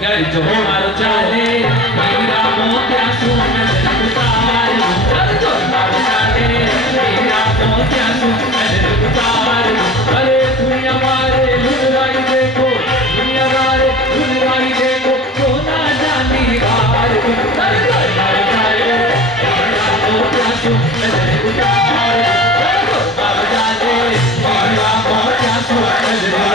घर जो मारो चाले मेरा मोतिया सुन उतार घर जो मारो चाले मेरा मोतिया सुन उतार अरे दुनिया मारे लुगाई देखो दुनिया मारे लुगाई देखो सोना जानी हार घर जो मारो चाले मेरा मोतिया सुन उतार घर जो मारो चाले मेरा मोतिया सुन उतार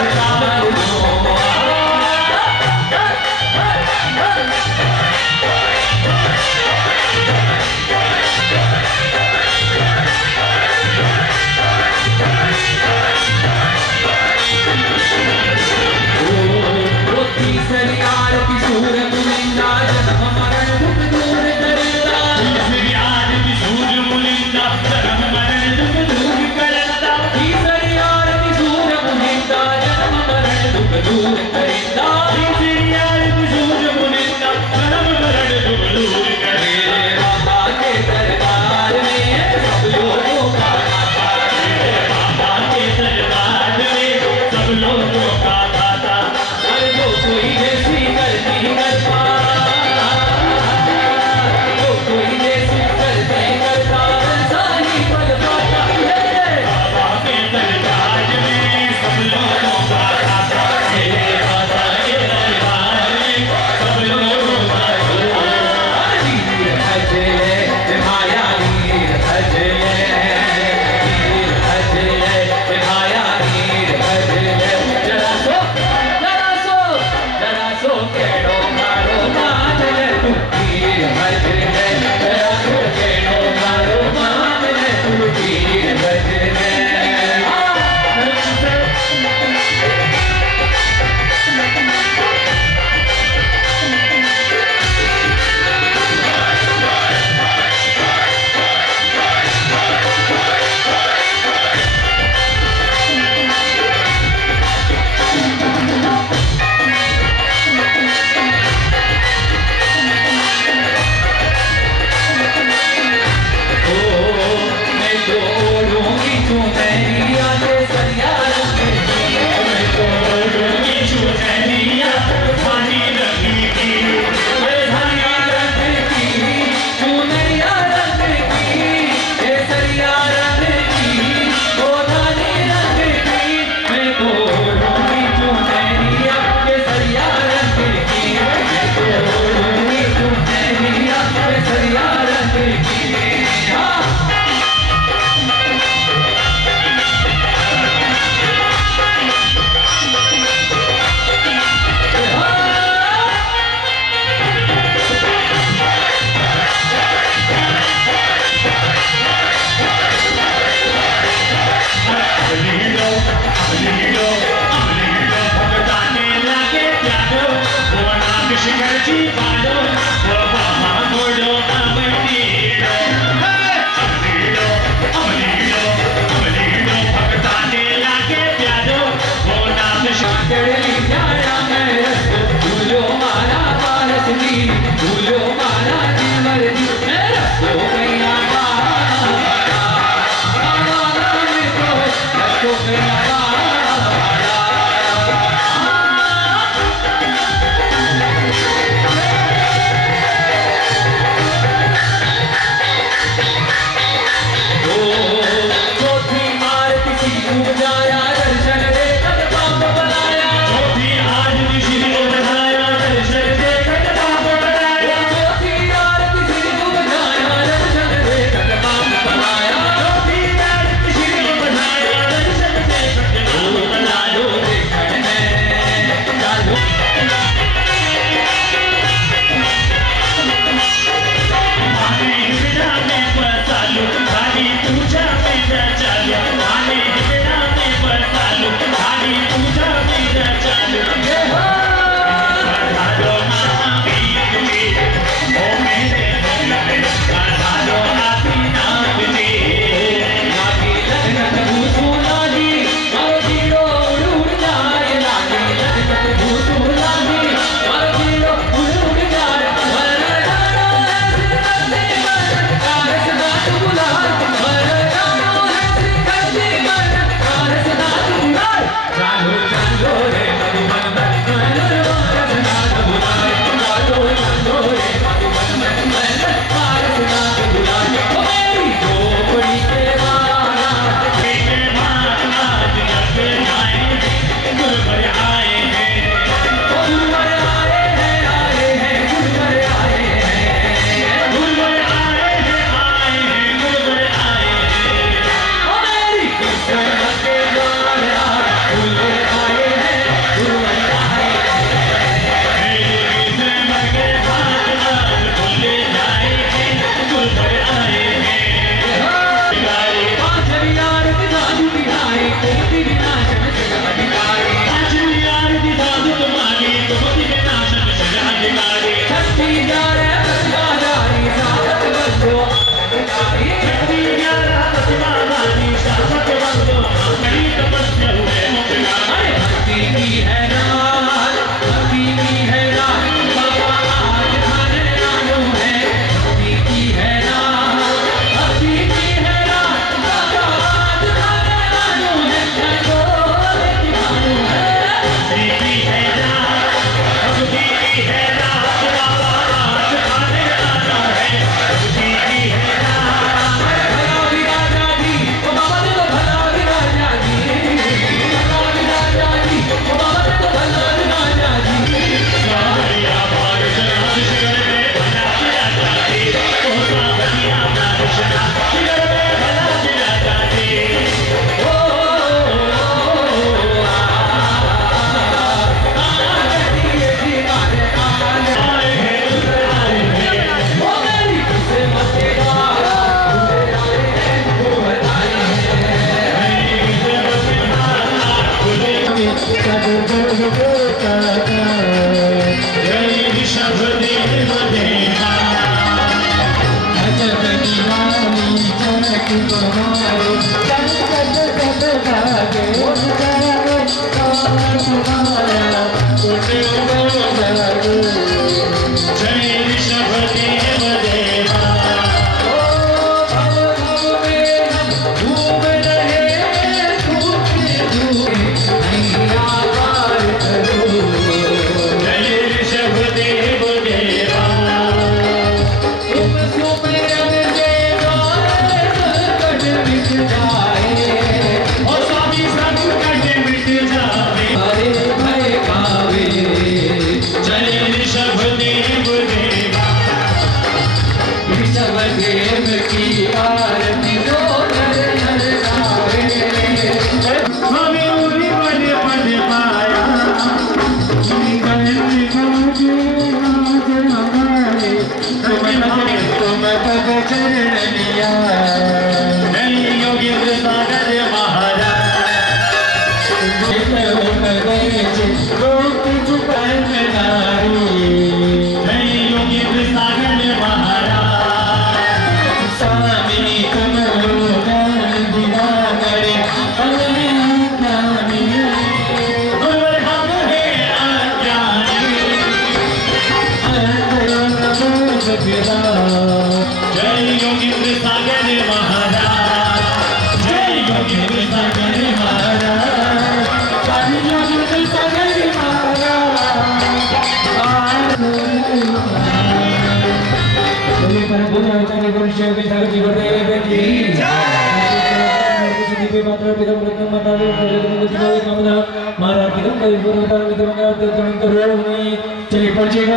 चलिए पहुंचेगा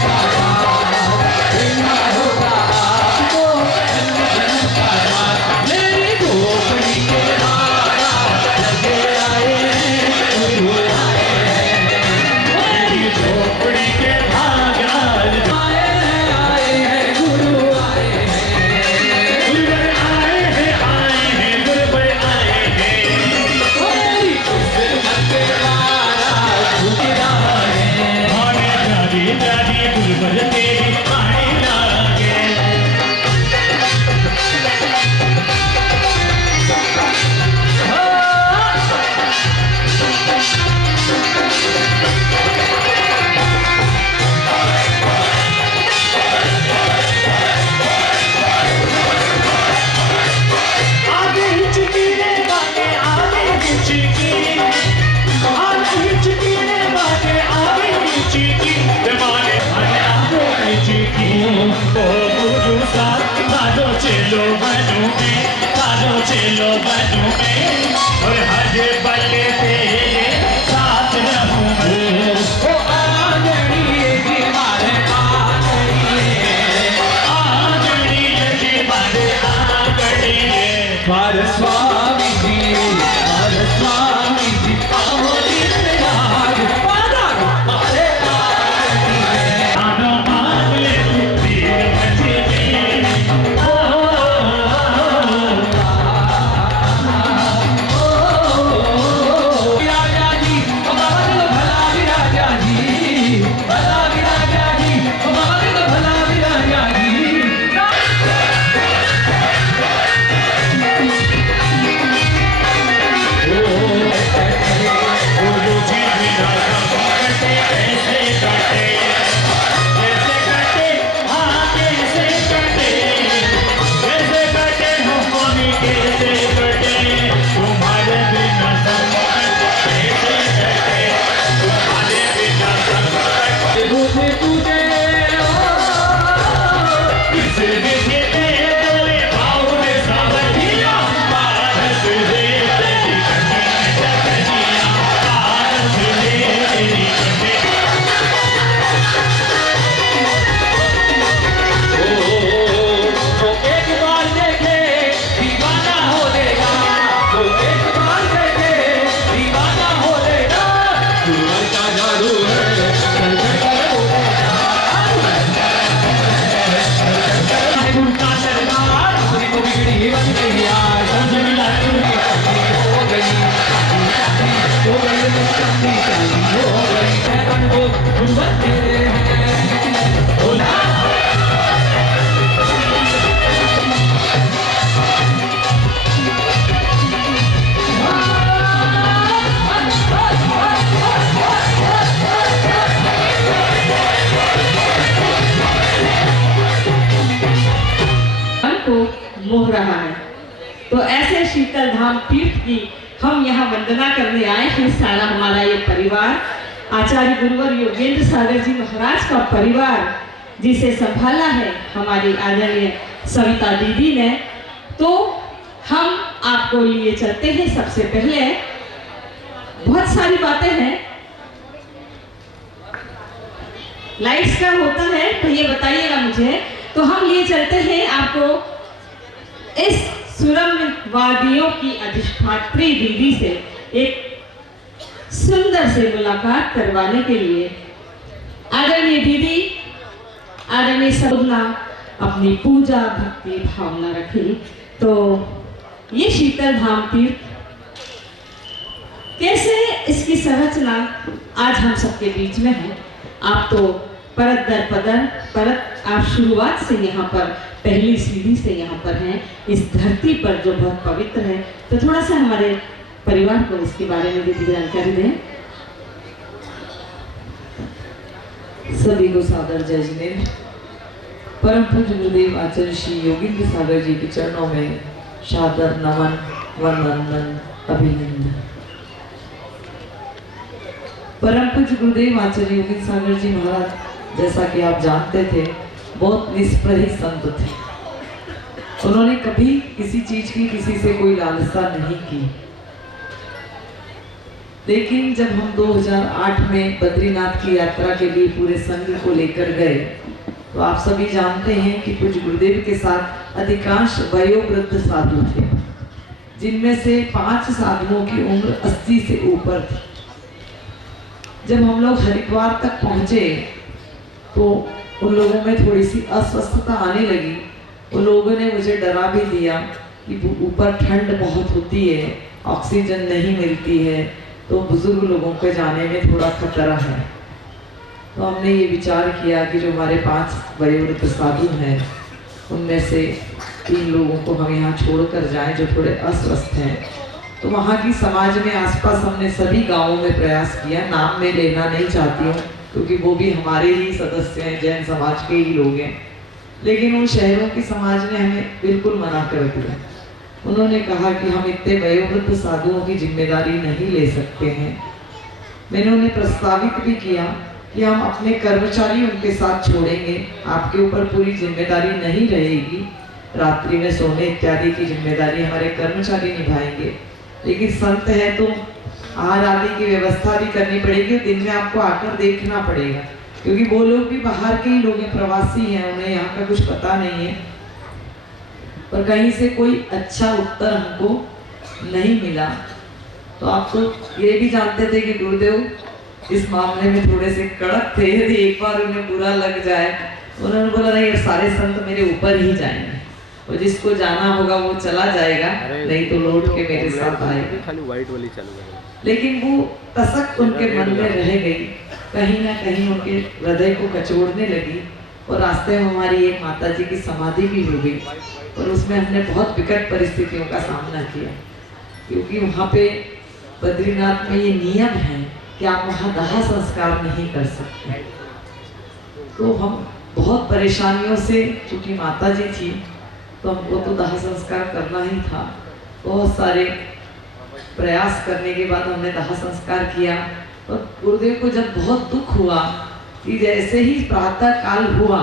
Jai मोह रहा है। तो ऐसे शीतल धाम तीर्थ की हम यहाँ वंदना करने आए हैं। सारा हमारा ये परिवार, आचार्य गुरुवर योगेंद्र सागर जी महाराज का परिवार, जिसे संभाला है हमारी आदरणीय सविता दीदी ने। तो हम आपको लिए चलते हैं। सबसे पहले बहुत सारी बातें हैं, लाइट्स का होता है तो ये बताइएगा मुझे। तो हम लिए चलते हैं आपको इस सुरम्य वादियों की अधिष्ठात्री दीदी से एक सुंदर से मुलाकात करवाने के लिए। आदरणीय दीदी, आदरणीय सपना अपनी पूजा भक्ति भावना रखी। तो ये शीतल धाम तीर्थ कैसे इसकी संरचना आज हम सबके बीच में है। आप तो परत दर परत आप शुरुआत से यहाँ पर पहली सीढ़ी से यहाँ पर हैं, इस धरती पर जो बहुत पवित्र है। तो थोड़ा सा हमारे परिवार को इसके बारे में दीदी जानकारी दें। सभी को सादर जय जिनेन्द्र। परम पूज्य गुरुदेव आचार्य श्री योगेंद्र सागर जी के चरणों में सादर नमन वंदन अभिनंदन। परम पूज्य गुरुदेव आचार्य योगेंद्र सागर जी महाराज, जैसा कि आप जानते थे, बहुत निष्प्रही संत थे। उन्होंने कभी किसी चीज की किसी से कोई लालसा नहीं की। लेकिन जब हम 2008 में बद्रीनाथ की यात्रा के लिए पूरे संघ को लेकर गए, तो आप सभी जानते हैं कि पूज्य गुरुदेव के साथ अधिकांश वयोवृद्ध साधु थे, जिनमें से 5 साधुओं की उम्र 80 से ऊपर थी। जब हम लोग हरिद्वार तक पहुंचे तो उन लोगों में थोड़ी सी अस्वस्थता आने लगी। उन लोगों ने मुझे डरा भी दिया कि ऊपर ठंड बहुत होती है, ऑक्सीजन नहीं मिलती है, तो बुजुर्ग लोगों के जाने में थोड़ा खतरा है। तो हमने ये विचार किया कि जो हमारे 5 वयोवृद्ध साधु हैं, उनमें से 3 लोगों को हम यहाँ छोड़कर जाएं जो थोड़े अस्वस्थ हैं। तो वहाँ की समाज में आसपास हमने सभी गांवों में प्रयास किया। नाम में लेना नहीं चाहती हूँ क्योंकि वो भी हमारे ही सदस्य हैं, जैन समाज के ही लोग हैं। लेकिन उन शहरों की समाज ने हमें बिल्कुल मना कर दिया। उन्होंने कहा कि हम इतने वयोवृद्ध साधुओं की जिम्मेदारी नहीं ले सकते हैं। मैंने उन्हें प्रस्तावित भी किया कि हम अपने कर्मचारी उनके साथ छोड़ेंगे, आपके ऊपर पूरी जिम्मेदारी नहीं रहेगी, रात्रि में सोने इत्यादि की जिम्मेदारी हमारे कर्मचारी निभाएंगे। लेकिन संत है तो आहार आदि की व्यवस्था भी करनी पड़ेगी, दिन में आपको आकर देखना पड़ेगा, क्योंकि वो लोग भी बाहर के ही लोग हैं, प्रवासी हैं, उन्हें यहाँ का कुछ पता नहीं है। पर कहीं से कोई अच्छा उत्तर हमको नहीं मिला। तो आप तो ये भी जानते थे कि गुरुदेव इस मामले में थोड़े से कड़क थे, यदि एक बार उन्हें बुरा लग जाए। उन्होंने बोला नहीं, सारे संत मेरे ऊपर ही जाएंगे, और जिसको जाना होगा वो चला जाएगा, नहीं तो लौट के मेरे साथ आएगा। लेकिन वो तसक उनके मन में रह गई, कहीं ना कहीं उनके हृदय को कचोड़ने लगी। और रास्ते में हमारी एक माता जी की समाधि भी हो गई, और उसमें हमने बहुत विकट परिस्थितियों का सामना किया, क्योंकि वहाँ पे बद्रीनाथ में ये नियम है कि आप वहाँ दाह संस्कार नहीं कर सकते। तो हम बहुत परेशानियों से, चूँकि माता जी थी तो हमको तो दाह संस्कार करना ही था। बहुत सारे प्रयास करने के बाद हमने दाह संस्कार किया। और गुरुदेव को जब बहुत दुख हुआ कि जैसे ही प्रातः काल हुआ,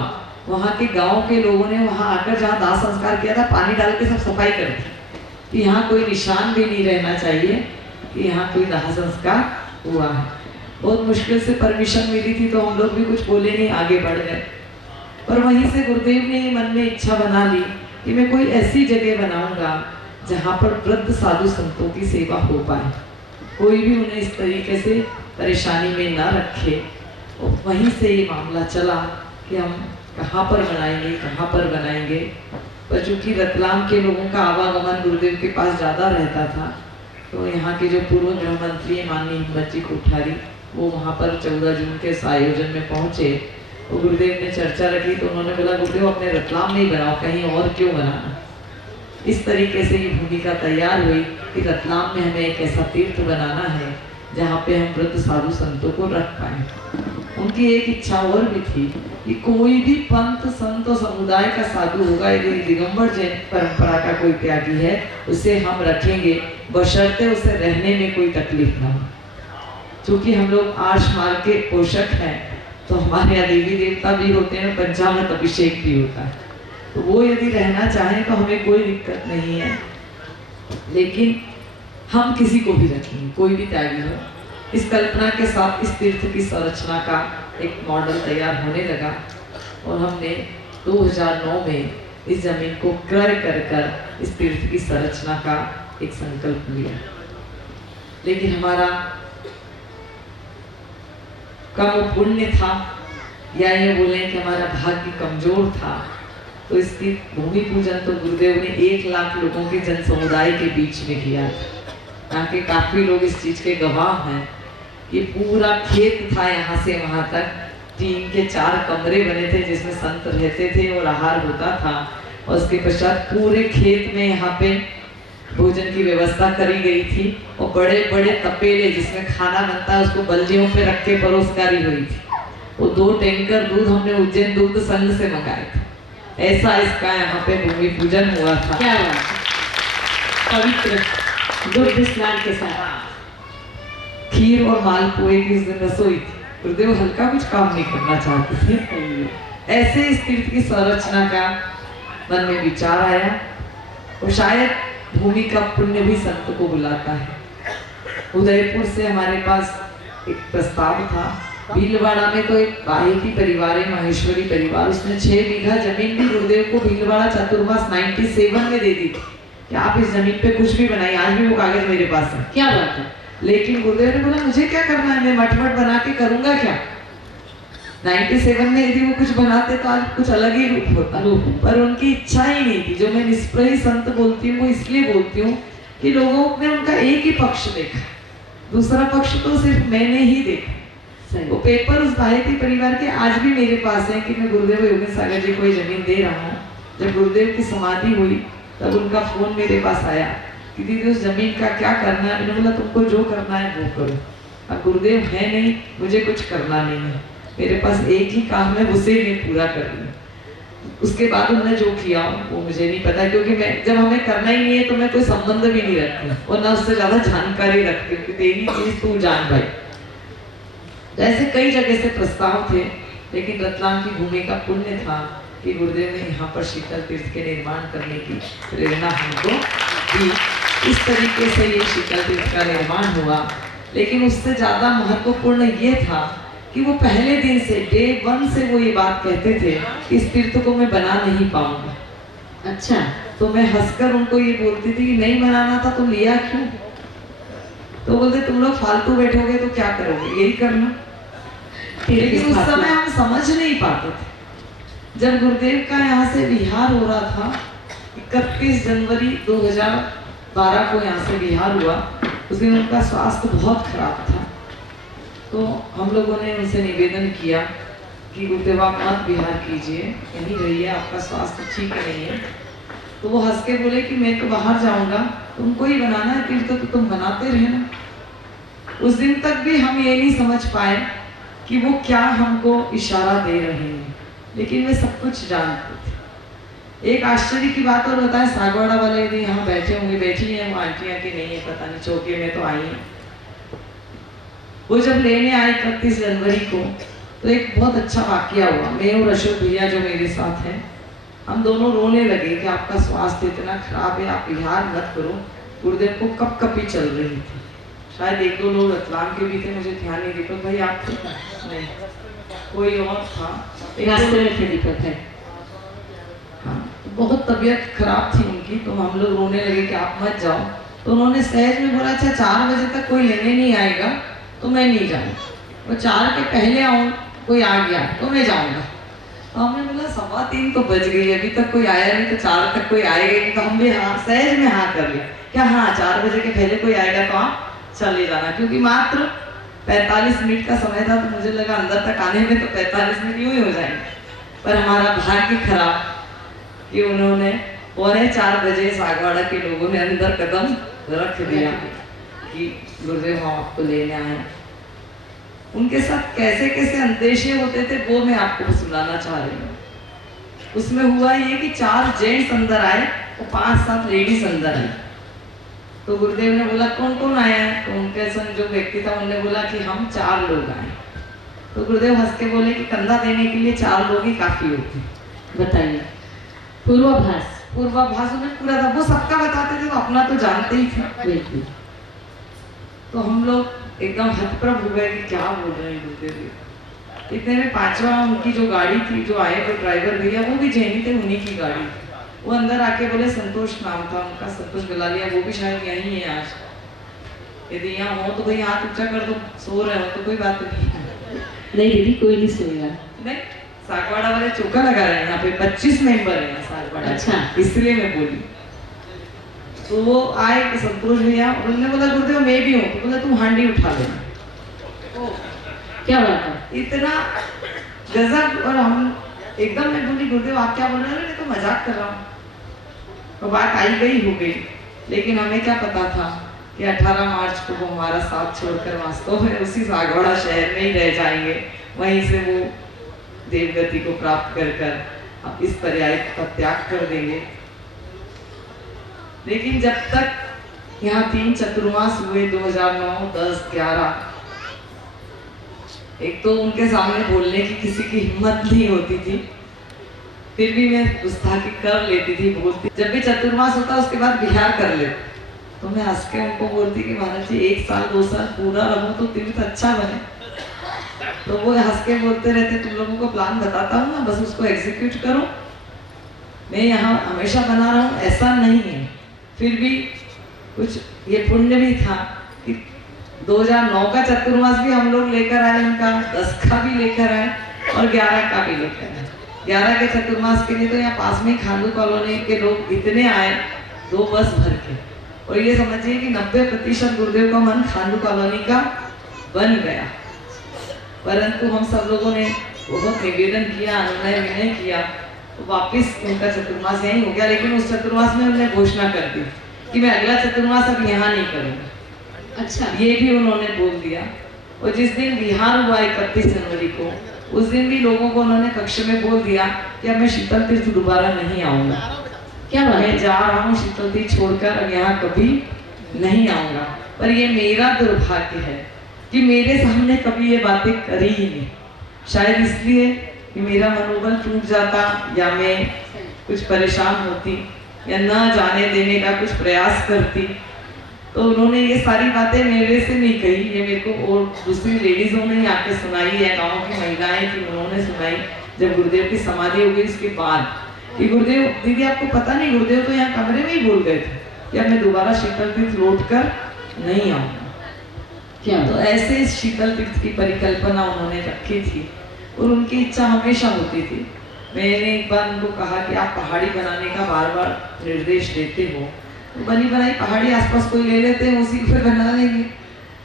वहाँ के गांव के लोगों ने वहाँ आकर जहाँ दाह संस्कार किया था, पानी डाल के सब सफाई कर दी कि यहाँ कोई निशान भी नहीं रहना चाहिए कि यहाँ कोई दाह संस्कार हुआ है। बहुत मुश्किल से परमिशन मिली थी, तो हम लोग भी कुछ बोले नहीं, आगे बढ़ गए। पर वहीं से गुरुदेव ने मन में इच्छा बना ली कि मैं कोई ऐसी जगह बनाऊंगा जहाँ पर वृद्ध साधु संतों की सेवा हो पाए, कोई भी उन्हें इस तरीके से परेशानी में ना रखे। और वहीं से ये मामला चला कि हम कहाँ पर बनाएंगे। पर चूँकि रतलाम के लोगों का आवागमन गुरुदेव के पास ज़्यादा रहता था, तो यहाँ के जो पूर्व गृह मंत्री माननीय हिम्मत जी कोठारी, वो वहाँ पर 14 जून के इस आयोजन में पहुँचे। तो गुरुदेव ने चर्चा रखी, तो उन्होंने बोला गुरुदेव अपने रतलाम में ही बनाओ, कहीं और क्यों बनाना। इस तरीके से ये भूमिका तैयार हुई कि रतलाम में हमें एक ऐसा तीर्थ बनाना है जहाँ पे हम वृद्ध साधु संतों को रख पाए। उनकी एक इच्छा और भी थी कि कोई भी पंथ संत और समुदाय का साधु होगा, यदि दिगंबर जैन परंपरा का कोई त्यागी है उसे हम रखेंगे, बशर्ते उसे रहने में कोई तकलीफ ना हो। क्योंकि हम लोग आर्ष मार्ग के पोषक हैं, तो हमारे यहाँ देवी देवता भी होते हैं, पंचामृत अभिषेक भी होता है, तो वो यदि रहना चाहें तो हमें कोई दिक्कत नहीं है। लेकिन हम किसी को भी रखेंगे, कोई भी त्यागी हो। इस कल्पना के साथ इस तीर्थ की संरचना का एक मॉडल तैयार होने लगा और हमने 2009 में इस जमीन को क्रय कर इस तीर्थ की संरचना का एक संकल्प लिया। लेकिन हमारा कम पुण्य था, या ये बोले कि हमारा भाग्य कमजोर था, तो इसकी भूमि पूजन तो गुरुदेव ने 1 लाख लोगों के जन समुदाय के बीच में किया था। यहाँ के काफी लोग इस चीज के गवाह हैं। ये पूरा खेत था, यहाँ से वहां तक टीन के 4 कमरे बने थे जिसमें संत रहते थे और आहार होता था, और उसके पश्चात पूरे खेत में यहाँ पे भोजन की व्यवस्था करी गई थी, और बड़े बड़े तपेले जिसमें खाना बनता है उसको बल्लियों पे रख के परोसकारी हुई थी। वो 2 टैंकर दूध हमने उज्जैन दूध संघ से मंगाए थे। ऐसा इसका यहाँ पे भूमि पूजन हुआ था। क्या बात है, पवित्र दुग्ध स्नान के साथ खीर और मालपुए की उस दिन रसोई थी। गुरुदेव हल्का कुछ काम नहीं करना चाहते थे। ऐसे इस तीर्थ की संरचना का मन में विचार आया, और शायद भूमि का पुण्य भी संत को बुलाता है। उदयपुर से हमारे पास एक प्रस्ताव था, भीलवाड़ा में तो एक बाहेती परिवार है, माहेश्वरी परिवार, उसने 6 बीघा जमीन भी गुरुदेव को भीलवाड़ा चतुर्मास 97 में दे दी थी कि आप इस जमीन पे कुछ भी बनाइए। आज भी वो कागज मेरे पास है। क्या बात है। लेकिन गुरुदेव ने बोला मुझे क्या करना है, मैं मठमठ बना के करूंगा क्या। 97 में यदि वो कुछ बनाते तो आज कुछ अलग ही रूप होता, पर उनकी इच्छा ही नहीं थी। जो मैं निष्प्रही संत बोलती हूँ वो इसलिए बोलती हूँ कि लोगों ने उनका एक ही पक्ष देखा, दूसरा पक्ष तो सिर्फ मैंने ही देखा। वो पेपर उस भाईती परिवार के आज भी मेरे पास है कि मैं गुरुदेव योगेंद्र सागर जी को ये जमीन दे रहा हूँ। जब गुरुदेव की समाधि हुई तब उनका फोन मेरे पास आया कि दीदी उस जमीन का क्या करना है। मैंने बोला तुमको जो करना है वो करो, अब गुरुदेव है नहीं, मुझे कुछ करना नहीं है, मेरे पास एक ही काम है, उसे मैं पूरा कर लूँ। उसके बाद उन्होंने जो किया वो मुझे नहीं पता, क्योंकि मैं जब हमें करना ही नहीं है तो मैं कोई संबंध भी नहीं रखती और ना उससे ज्यादा जानकारी रखती हूँ कि तेरी चीज तू जान भाई। ऐसे कई जगह से प्रस्ताव थे, लेकिन रतलाम की भूमि का पुण्य था कि गुरुदेव ने यहाँ पर शीतल तीर्थ के निर्माण करने की प्रेरणा हमको दी। इस तरीके से ये शीतल तीर्थ का निर्माण हुआ। लेकिन उससे ज्यादा महत्वपूर्ण ये था कि वो पहले दिन से डे 1 से वो ये बात कहते थे कि इस तीर्थ को मैं बना नहीं पाऊंगा। अच्छा, तो मैं हंसकर उनको ये बोलती थी कि नहीं बनाना था तो लिया क्यों। तो बोलते तुम लोग फालतू बैठोगे तो क्या करोगे, यही करना। लेकिन उस समय हम समझ नहीं पाते थे। जब गुरुदेव का यहाँ से विहार हो रहा था, 31 जनवरी 2012 को यहाँ से विहार हुआ, उस दिन उनका स्वास्थ्य बहुत खराब था। तो हम लोगों ने उनसे निवेदन किया कि गुरुदेव आप मत विहार कीजिए, यहीं रहिए, आपका स्वास्थ्य ठीक नहीं है। तो वो हंस के बोले कि मैं तो बाहर जाऊंगा, तुमको ही बनाना है तीर्थ तो तुम बनाते रहना। उस दिन तक भी हम ये नहीं समझ पाए कि वो क्या हमको इशारा दे रहे हैं, लेकिन वे सब कुछ जानते थे। एक आश्चर्य की बात और बताएं, सागवाड़ा वाले यदि यहाँ बैठे होंगे, बैठी हैं वो आंटियाँ की नहीं है पता नहीं, चौके में तो आई हैं। वो जब लेने आए 31 जनवरी को तो एक बहुत अच्छा वाकया हुआ। मैं और अशोक भैया जो मेरे साथ हैं, हम दोनों रोने लगे कि आपका स्वास्थ्य इतना खराब है, आप विहार मत करो। गुरुदेव को कप कपी चल रही थी, शायद 1-2 लोग रतलाम के भी थे, मुझे ध्यान नहीं दिया। भाई आप थे नहीं, कोई और था, रास्ते में थे दीपक है। हाँ, बहुत तबीयत खराब थी उनकी, तो हम लोग रोने लगे कि आप मत जाओ। तो उन्होंने सहज में बोला अच्छा 4 बजे तक कोई लेने नहीं आएगा तो मैं नहीं जाऊँगा, वो 4 के पहले आऊँ, कोई आ गया तो मैं जाऊँगा। तो हमने बोला 3:15 तो बज गई, अभी तक कोई आया नहीं, तो 4 तक कोई आएगा नहीं। तो हमने हाँ सहज में हाँ कर लिया, क्या हाँ 4 बजे के पहले कोई आएगा तो आप चले जाना। क्योंकि मात्र 45 मिनट का समय था, तो मुझे लगा अंदर तक आने में तो 45 मिनट यूं ही हो जाएंगे। पर हमारा भाग्य खराब कि उन्होंने 3:45 बजे सागवाड़ा के लोगों ने अंदर कदम रख दिया कि गुरुदेव हम आपको लेने आए। उनके साथ कैसे कैसे अंदेशे होते थे वो मैं आपको सुनाना चाह रही हूँ। उसमें हुआ ये कि 4 जेंट्स अंदर आए और 5-7 लेडीज अंदर आई। तो गुरुदेव ने बोला कौन कौन आया है? तो उनके संग जो व्यक्ति था उन्होंने बोला कि हम 4 लोग आए। तो गुरुदेव हंस के बोले कि कंधा देने के लिए 4 लोग ही काफी होते। बताइए। पूर्वाभास। पूर्वाभास उन्हें पूरा था, वो सबका बताते थे, तो अपना तो जानते ही थे। बिल्कुल। तो हम लोग एकदम हतप्रभ हो गए कि क्या बोल रहे हैं गुरुदेव। इतने में 5वां उनकी जो गाड़ी थी, जो आए तो ड्राइवर भैया वो भी जैनी थे, उन्हीं की गाड़ी। वो अंदर आके बोले, संतोष नाम था उनका, संतोष गलालिया, वो भी शायद यहीं है आज। यदि यहाँ हो तो भाई हाथ ऊंचा कर दो, सो रहे हो तो कोई बात नहीं है। नहीं दीदी, कोई नहीं सोएगा। नहीं, सागवाड़ा वाले चौका लगा रहे हैं यहाँ पे, 25 मेंबर है सागवाड़ा। अच्छा। इसलिए मैं बोली। तो वो आए कि संतोष भैया, उन्होंने बोला गुरुदेव मैं भी हूँ। तो बोला तुम हांडी उठा लेना। क्या बात है? इतना गजब। और हम एकदम, मैं बोली गुरुदेव आप क्या बोल रहे हैं? मैं तो मजाक कर रहा हूँ। तो बात आई गई हो गई, लेकिन हमें क्या पता था कि 18 मार्च को वो हमारा साथ छोड़कर वास्तव में उसी सागवाड़ा शहर में ही रह जाएंगे। वहीं से वो देवगति को प्राप्त कर अब इस पर्याय का त्याग कर देंगे। लेकिन जब तक यहाँ 3 चतुर्मास हुए, 2009, 10, 11, एक तो उनके सामने बोलने की किसी की हिम्मत नहीं होती थी, फिर भी मैं गुस्ताखी कर लेती थी, बोलती। जब भी चतुर्मास होता उसके बाद बिहार कर लेते, तो मैं हंस के उनको बोलती कि महाराज जी 1 साल 2 साल पूरा रहूं तो तीर्थ अच्छा बने। तो वो हंस के बोलते रहते, तुम लोगों को प्लान बताता हूँ ना, बस उसको एग्जीक्यूट करो, मैं यहाँ हमेशा बना रहा हूँ, ऐसा नहीं है। फिर भी कुछ ये पुण्य भी था कि 2009 का चतुर्मास भी हम लोग लेकर आए, उनका 10 का भी लेकर आए और 11 का भी लेकर आए। 11 के चतुर्मास के लिए तो यहाँ पास में खांडू कॉलोनी के लोग इतने आए, 2 बस भर के। और ये समझिए कि 90% गुरुदेव का मन खांडू कॉलोनी का बन गया। परंतु हम सब लोगों ने बहुत निवेदन किया, अनुनय विनय किया, तो वापिस उनका चतुर्मास यही हो गया। लेकिन उस चतुर्मास में उन्होंने घोषणा कर दी कि मैं अगला चतुर्मास अब यहाँ नहीं करूँगा। अच्छा। ये भी उन्होंने बोल दिया। और जिस दिन बिहार हुआ 31 जनवरी को, उस दिन भी लोगों को उन्होंने कक्ष में बोल दिया कि अब मैं शीतल तीर्थ दोबारा नहीं आऊँगा। क्या बात है? मैं जा रहा हूँ शीतल तीर्थ छोड़कर, अब यहाँ कभी नहीं आऊँगा। पर ये मेरा दुर्भाग्य है कि मेरे सामने कभी ये बातें करी ही नहीं। शायद इसलिए कि मेरा मनोबल टूट जाता, या मैं कुछ परेशान होती, या न जाने देने का कुछ प्रयास करती। तो उन्होंने ये सारी बातें मेरे से नहीं कही, ये मेरे को और दूसरी लेडीजों ने आके सुनाई है, गाँव की महिलाएं थी उन्होंने सुनाई जब गुरुदेव की समाधि हो गई उसके बाद, कि गुरुदेव दीदी आपको पता नहीं, गुरुदेव तो यहाँ कमरे में ही बोल गए थे कि अब मैं दोबारा शीतल तीर्थ लौट कर नहीं आऊँगा। क्या? तो ऐसे शीतल तीर्थ की परिकल्पना उन्होंने रखी थी और उनकी इच्छा हमेशा होती थी। मैंने एक बार उनको कहा कि आप पहाड़ी बनाने का बार बार निर्देश देते हो, तो बनी बनाई पहाड़ी आसपास कोई ले लेते हैं, उसी पर बना लेंगे।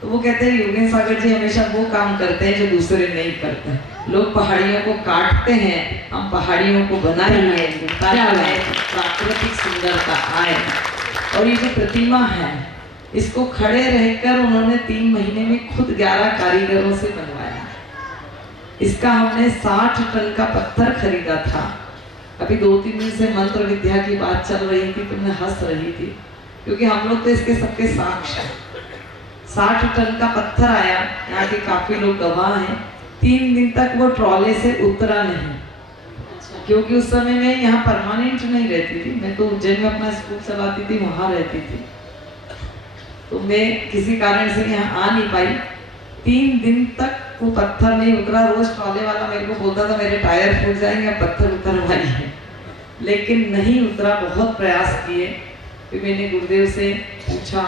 तो वो कहते हैं योगेंद्र सागर जी हमेशा वो काम करते हैं जो दूसरे नहीं करते हैं। लोग पहाड़ियों को काटते हैं, हम पहाड़ियों को बनाएंगे ताकि प्राकृतिक सुंदरता आए। और ये जो प्रतिमा है, इसको खड़े रहकर उन्होंने 3 महीने में खुद 11 कारीगरों से बनवाया। इसका हमने 60 टन का पत्थर खरीदा था। अभी 2-3 दिन से मंत्र विद्या की बात चल रही थी तो मैं हंस रही थी, क्योंकि हम लोग तो इसके सबके साक्ष्य हैं। 60 टन का पत्थर आया, यहाँ के काफी लोग गवाह हैं। 3 दिन तक वो ट्रॉले से उतरा नहीं, क्योंकि उस समय मैं यहाँ परमानेंट नहीं रहती थी, मैं तो उज्जैन में अपना स्कूल चलाती थी, वहाँ रहती थी। तो मैं किसी कारण से यहाँ आ नहीं पाई। 3 दिन तक वो पत्थर नहीं उतरा। रोज ट्रॉले वाला मेरे को बोलता था मेरे टायर फूट जाएंगे, अब पत्थर उतरवाइए, लेकिन नहीं उतरा। बहुत प्रयास किए। फिर मैंने गुरुदेव से पूछा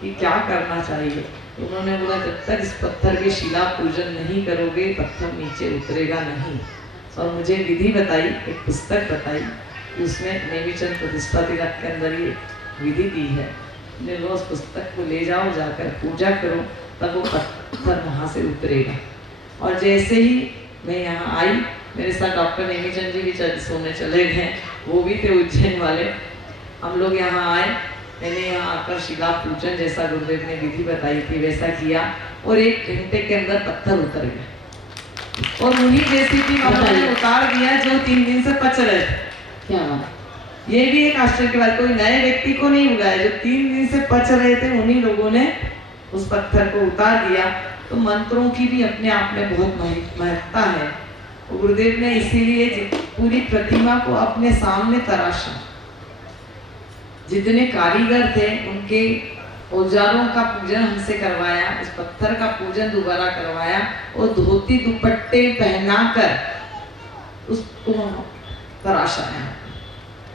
कि क्या करना चाहिए। तो उन्होंने बोला जब तक इस पत्थर के शिला पूजन नहीं करोगे पत्थर नीचे उतरेगा नहीं। और मुझे विधि बताई, एक पुस्तक बताई कि उसमें नेमिचंद प्रतिष्ठा तिलक के अंदर ये विधि दी है। उस पुस्तक को ले जाओ, जाकर पूजा करो, तब वो पत्थर वहाँ से उतरेगा। और जैसे ही मैं यहाँ आई, मेरे साथ डॉक्टर नेमिचंद जी भी सोने चले गए, वो भी थे उज्जैन वाले। हम लोग यहाँ आए, मैंने यहाँ आकर शिला पूजन जैसा गुरुदेव ने विधि बताई थी वैसा किया। और 1 घंटे के अंदर पत्थर उतर गया और उन्हीं जेसीबी वालों ने उतार दिया जो 3 दिन से पच रहे थे। क्या बात, ये भी एक आश्चर्य की बात, कोई नए व्यक्ति को नहीं बुलाया, जो 3 दिन से पच रहे थे उन्हीं लोगों ने उस पत्थर को उतार दिया। तो मंत्रों की भी अपने आप में बहुत महत्ता है। गुरुदेव ने इसीलिए पूरी प्रतिमा को अपने सामने तराशा, जितने कारीगर थे उनके औजारों का पूजन हमसे करवाया, उस पत्थर का पूजन दोबारा करवाया और धोती दुपट्टे पहनाकर उसको तराशा है।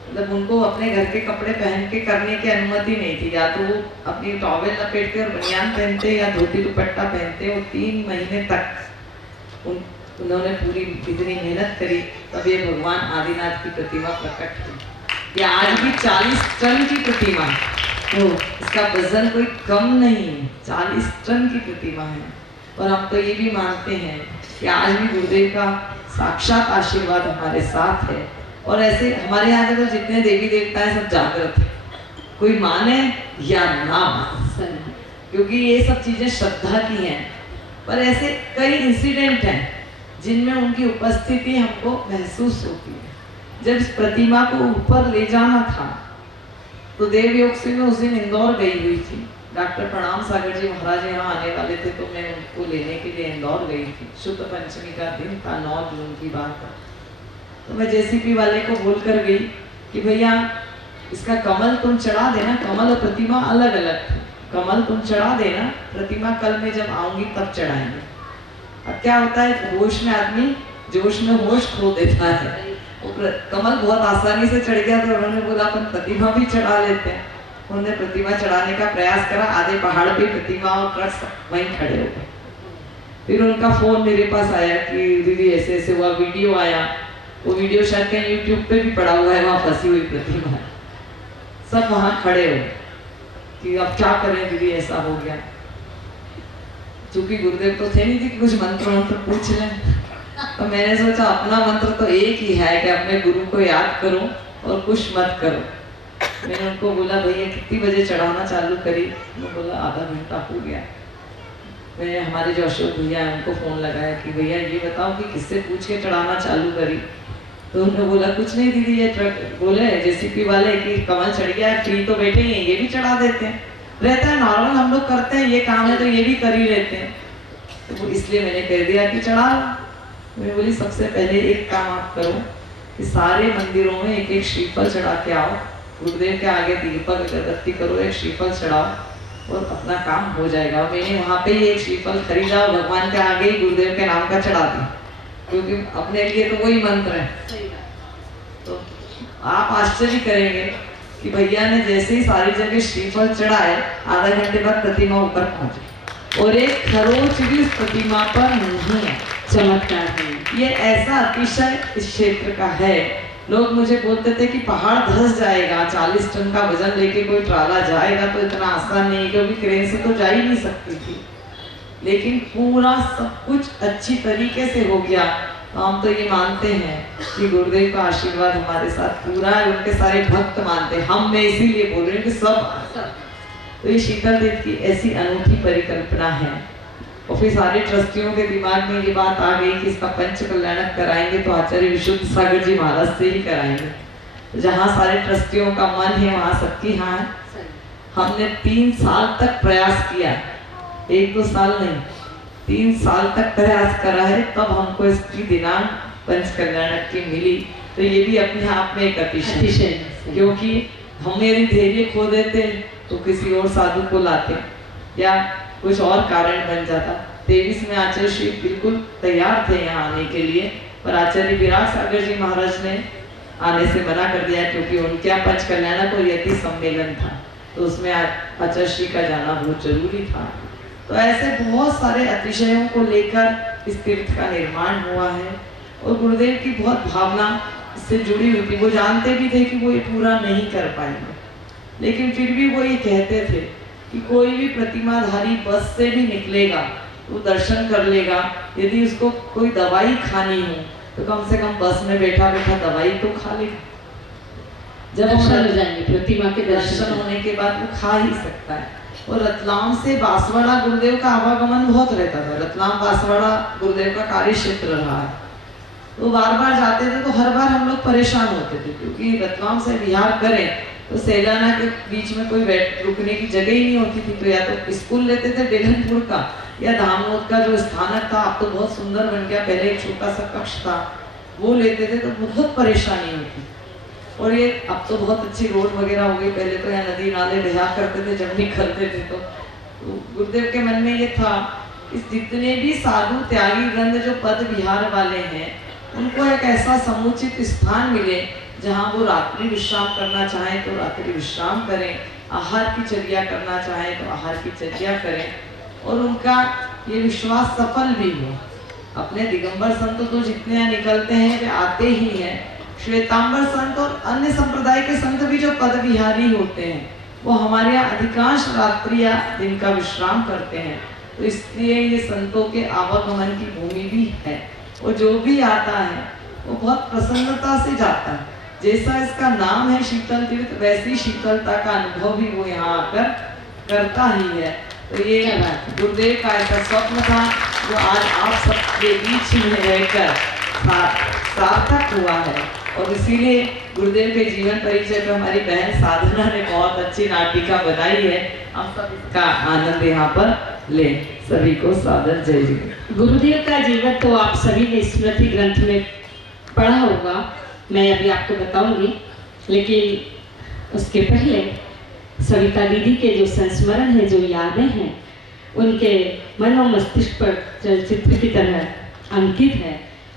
मतलब उनको अपने घर के कपड़े पहन के करने की अनुमति नहीं थी, या तो वो अपनी टॉवेल लपेटते और बनियान पहनते या धोती दुपट्टा पहनते। और 3 महीने तक उन्होंने पूरी इतनी मेहनत करी, तब ये भगवान आदिनाथ की प्रतिमा प्रकट हुई। ये आज भी 40 टन की प्रतिमा है, तो इसका वजन कोई कम नहीं है, 40 टन की प्रतिमा है। और हम तो ये भी मानते हैं कि आज भी गुरुदेव का साक्षात आशीर्वाद हमारे साथ है। और ऐसे हमारे यहाँ के तो जितने देवी देवता हैं सब जागृत है, कोई माने या ना माने, क्योंकि ये सब चीजें श्रद्धा की हैं। पर ऐसे कई इंसिडेंट हैं जिनमें उनकी उपस्थिति हमको महसूस होती है। जब इस प्रतिमा को ऊपर ले जाना था तो देवयोग से मैं उस दिन इंदौर गई हुई थी। डॉक्टर प्रणाम सागर जी महाराज यहाँ आने वाले थे, तो मैं उनको लेने के लिए इंदौर गई थी। शुद्ध पंचमी का दिन था, 9 जून की बात है। तो मैं जेसीपी वाले को बोल कर गई कि भैया इसका कमल तुम चढ़ा देना, कमल और प्रतिमा अलग अलग थी, कमल तुम चढ़ा देना, प्रतिमा कल मैं जब आऊंगी तब चढ़ाएंगे। अब क्या होता है, होश में आदमी जोश में होश खो देता है। कमल बहुत आसानी से चढ़ गया, तो उन्होंने बोला अपन प्रतिमा भी चढ़ा लेते हैं। उन्होंने प्रतिमा चढ़ाने का प्रयास करा, आधे पहाड़ पे प्रतिमा और ट्रक वहीं खड़े हो गए। फिर उनका फोन मेरे पास आया कि दीदी ऐसे ऐसे हुआ, वीडियो आया, वो वीडियो शायद कहीं यूट्यूब पे भी पड़ा हुआ है, वहाँ फंसी हुई प्रतिमा, सब वहाँ खड़े हो कि अब क्या करें दीदी, ऐसा हो गया। चूंकि गुरुदेव तो थे नहीं थी कि कुछ मंत्र पूछ लें, तो मैंने सोचा अपना मंत्र तो एक ही है कि अपने गुरु को याद करो और कुछ मत करो। मैंने उनको बोला भैया कितनी बजे चढ़ाना चालू करी, वो बोला आधा घंटा हो गया। मैंने हमारे जो अशोक भैया हैं उनको फ़ोन लगाया कि भैया ये बताओ कि किससे पूछ के चढ़ाना चालू करी। तो उन्होंने बोला कुछ नहीं दीदी, ये ट्रक बोले जेसीपी वाले कि कमल चढ़ गया है, फ्री तो बैठे ही हैं, ये भी चढ़ा देते हैं, रहता है नॉर्मल, हम लोग करते हैं, ये काम है तो ये भी कर ही लेते हैं। तो इसलिए मैंने कह दिया कि चढ़ा लो। मैं बोली सबसे पहले एक काम आप करो कि सारे मंदिरों में एक एक श्रीफल चढ़ा के आओ, गुरुदेव के आगे दीपक अगरबत्ती करो, एक श्रीफल चढ़ाओ और अपना काम हो जाएगा। मैंने वहाँ पे ही एक श्रीफल खरीदा और भगवान के आगे ही गुरुदेव के नाम का चढ़ा दिया, क्योंकि अपने लिए तो वही मंत्र है। तो आप आश्चर्य करेंगे कि भैया ने जैसे ही सारी जगह श्रीफल चढ़ाए, आधा घंटे बाद प्रतिमा ऊपर पहुंची और एक खरोच भी उस प्रतिमा पर नहीं है। चमत्कार है ये, ऐसा अतिशय इस क्षेत्र का है। लोग मुझे बोलते थे कि पहाड़ धंस जाएगा, 40 टन का वजन लेके कोई ट्राला जाएगा तो इतना आसान नहीं, क्योंकि क्रेन से तो जा ही नहीं सकती थी। लेकिन पूरा सब कुछ अच्छी तरीके से हो गया। तो हम तो ये मानते हैं कि गुरुदेव का आशीर्वाद हमारे साथ पूरा है, उनके सारे भक्त मानते हैं। हम मैं इसीलिए बोल रही हूँ कि सब। तो ये शीतल तीर्थ की ऐसी अनूठी परिकल्पना है। और फिर सारे ट्रस्टियों के दिमाग में ये बात आ गई कि इसका पंच कल्याणक कराएंगे तो आचार्य विशुद्ध सागर जी महाराज से ही कराएंगे। तो जहाँ सारे ट्रस्टियों का मन है वहाँ सबकी हाँ है। हमने 3 साल तक प्रयास किया, 1-2 साल नहीं, 3 साल तक प्रयास करा है, तब हमको इसकी दिनांक पंच कल्याणक की मिली। तो ये भी अपने आप में एक अतिशय, क्योंकि हम यदि धैर्य खो देते तो किसी और साधु को लाते या कुछ और कारण बन जाता। 23 में आचार्य श्री बिल्कुल तैयार थे यहाँ आने के लिए, पर आचार्य विराट सागर जी महाराज ने आने से मना कर दिया, क्योंकि उनके यहाँ पंच कल्याणक और यति सम्मेलन था, तो उसमें आचार्य श्री का जाना बहुत जरूरी था। तो ऐसे बहुत सारे अतिशयों को लेकर इस तीर्थ का निर्माण हुआ है और गुरुदेव की बहुत भावना इससे जुड़ी हुई थी। वो जानते भी थे कि वो ये पूरा नहीं कर पाएंगे, लेकिन फिर भी वो ये कहते थे कि कोई भी प्रतिमाधारी बस से भी निकलेगा, वो दर्शन कर लेगा। यदि उसको कोई दवाई खानी हो तो कम से कम बस में बैठा बैठा दवाई तो खा लेगा। जब दर्शन हो जाएंगे, प्रतिमा के दर्शन होने के बाद वो खा ही सकता है। और रतलाम से बांसवाड़ा गुरुदेव का आवागमन बहुत रहता था। रतलाम बांसवाड़ा गुरुदेव का कार्य क्षेत्र रहा है, तो बार बार जाते थे, तो हर बार हम लोग परेशान होते थे, क्योंकि रतलाम से बिहार करें तो सैलाना के बीच में कोई रुकने की जगह ही नहीं होती थी। तो या तो स्कूल लेते थे डेढ़नपुर का, या धामोद का जो स्थानक था, अब तो बहुत सुंदर बन गया, पहले एक छोटा सा कक्ष था, वो लेते थे, तो बहुत परेशानी होती। और ये अब तो बहुत अच्छी रोड वगैरह हो गई, पहले तो यहाँ नदी नाले बहा करते थे जब निकलते थे। तो गुरुदेव के मन में ये था कि जितने भी साधु त्यागी वृंद जो पद विहार वाले हैं, उनको एक ऐसा समुचित स्थान मिले जहाँ वो रात्रि विश्राम करना चाहें तो रात्रि विश्राम करें, आहार की चर्या करना चाहें तो आहार की चर्या करें, और उनका ये विश्वास सफल भी हो। अपने दिगंबर संत तो जितने यहाँ निकलते हैं वे आते ही हैं, श्वेतांबर संत और अन्य संप्रदाय के संत भी जो पद विहारी होते हैं, वो हमारे यहाँ अधिकांश रात्रि या दिन का विश्राम करते हैं। तो इसलिए ये संतों के आवागमन की भूमि भी है, और जो भी आता है वो बहुत प्रसन्नता से जाता है। जैसा इसका नाम है शीतल तीर्थ, वैसी शीतलता का अनुभव भी वो यहाँ आकर करता ही है। तो ये गुरुदेव का ऐसा स्वप्न था जो आज आप सबके बीच में रहकर सार्थक हुआ है। और इसीलिए गुरुदेव के जीवन परिचय पर हमारी बहन साधना ने बहुत अच्छी नाटिका बनाई है, हम सब इसका आनंद यहाँ पर लें। सभी को सादर जय जी। गुरुदेव का जीवन तो आप सभी ने स्मृति ग्रंथ में पढ़ा होगा, मैं अभी आपको बताऊंगी, लेकिन उसके पहले सविता दीदी के जो संस्मरण है, जो यादें हैं, उनके मन और मस्तिष्क पर चलचित्र की तरह अंकित है,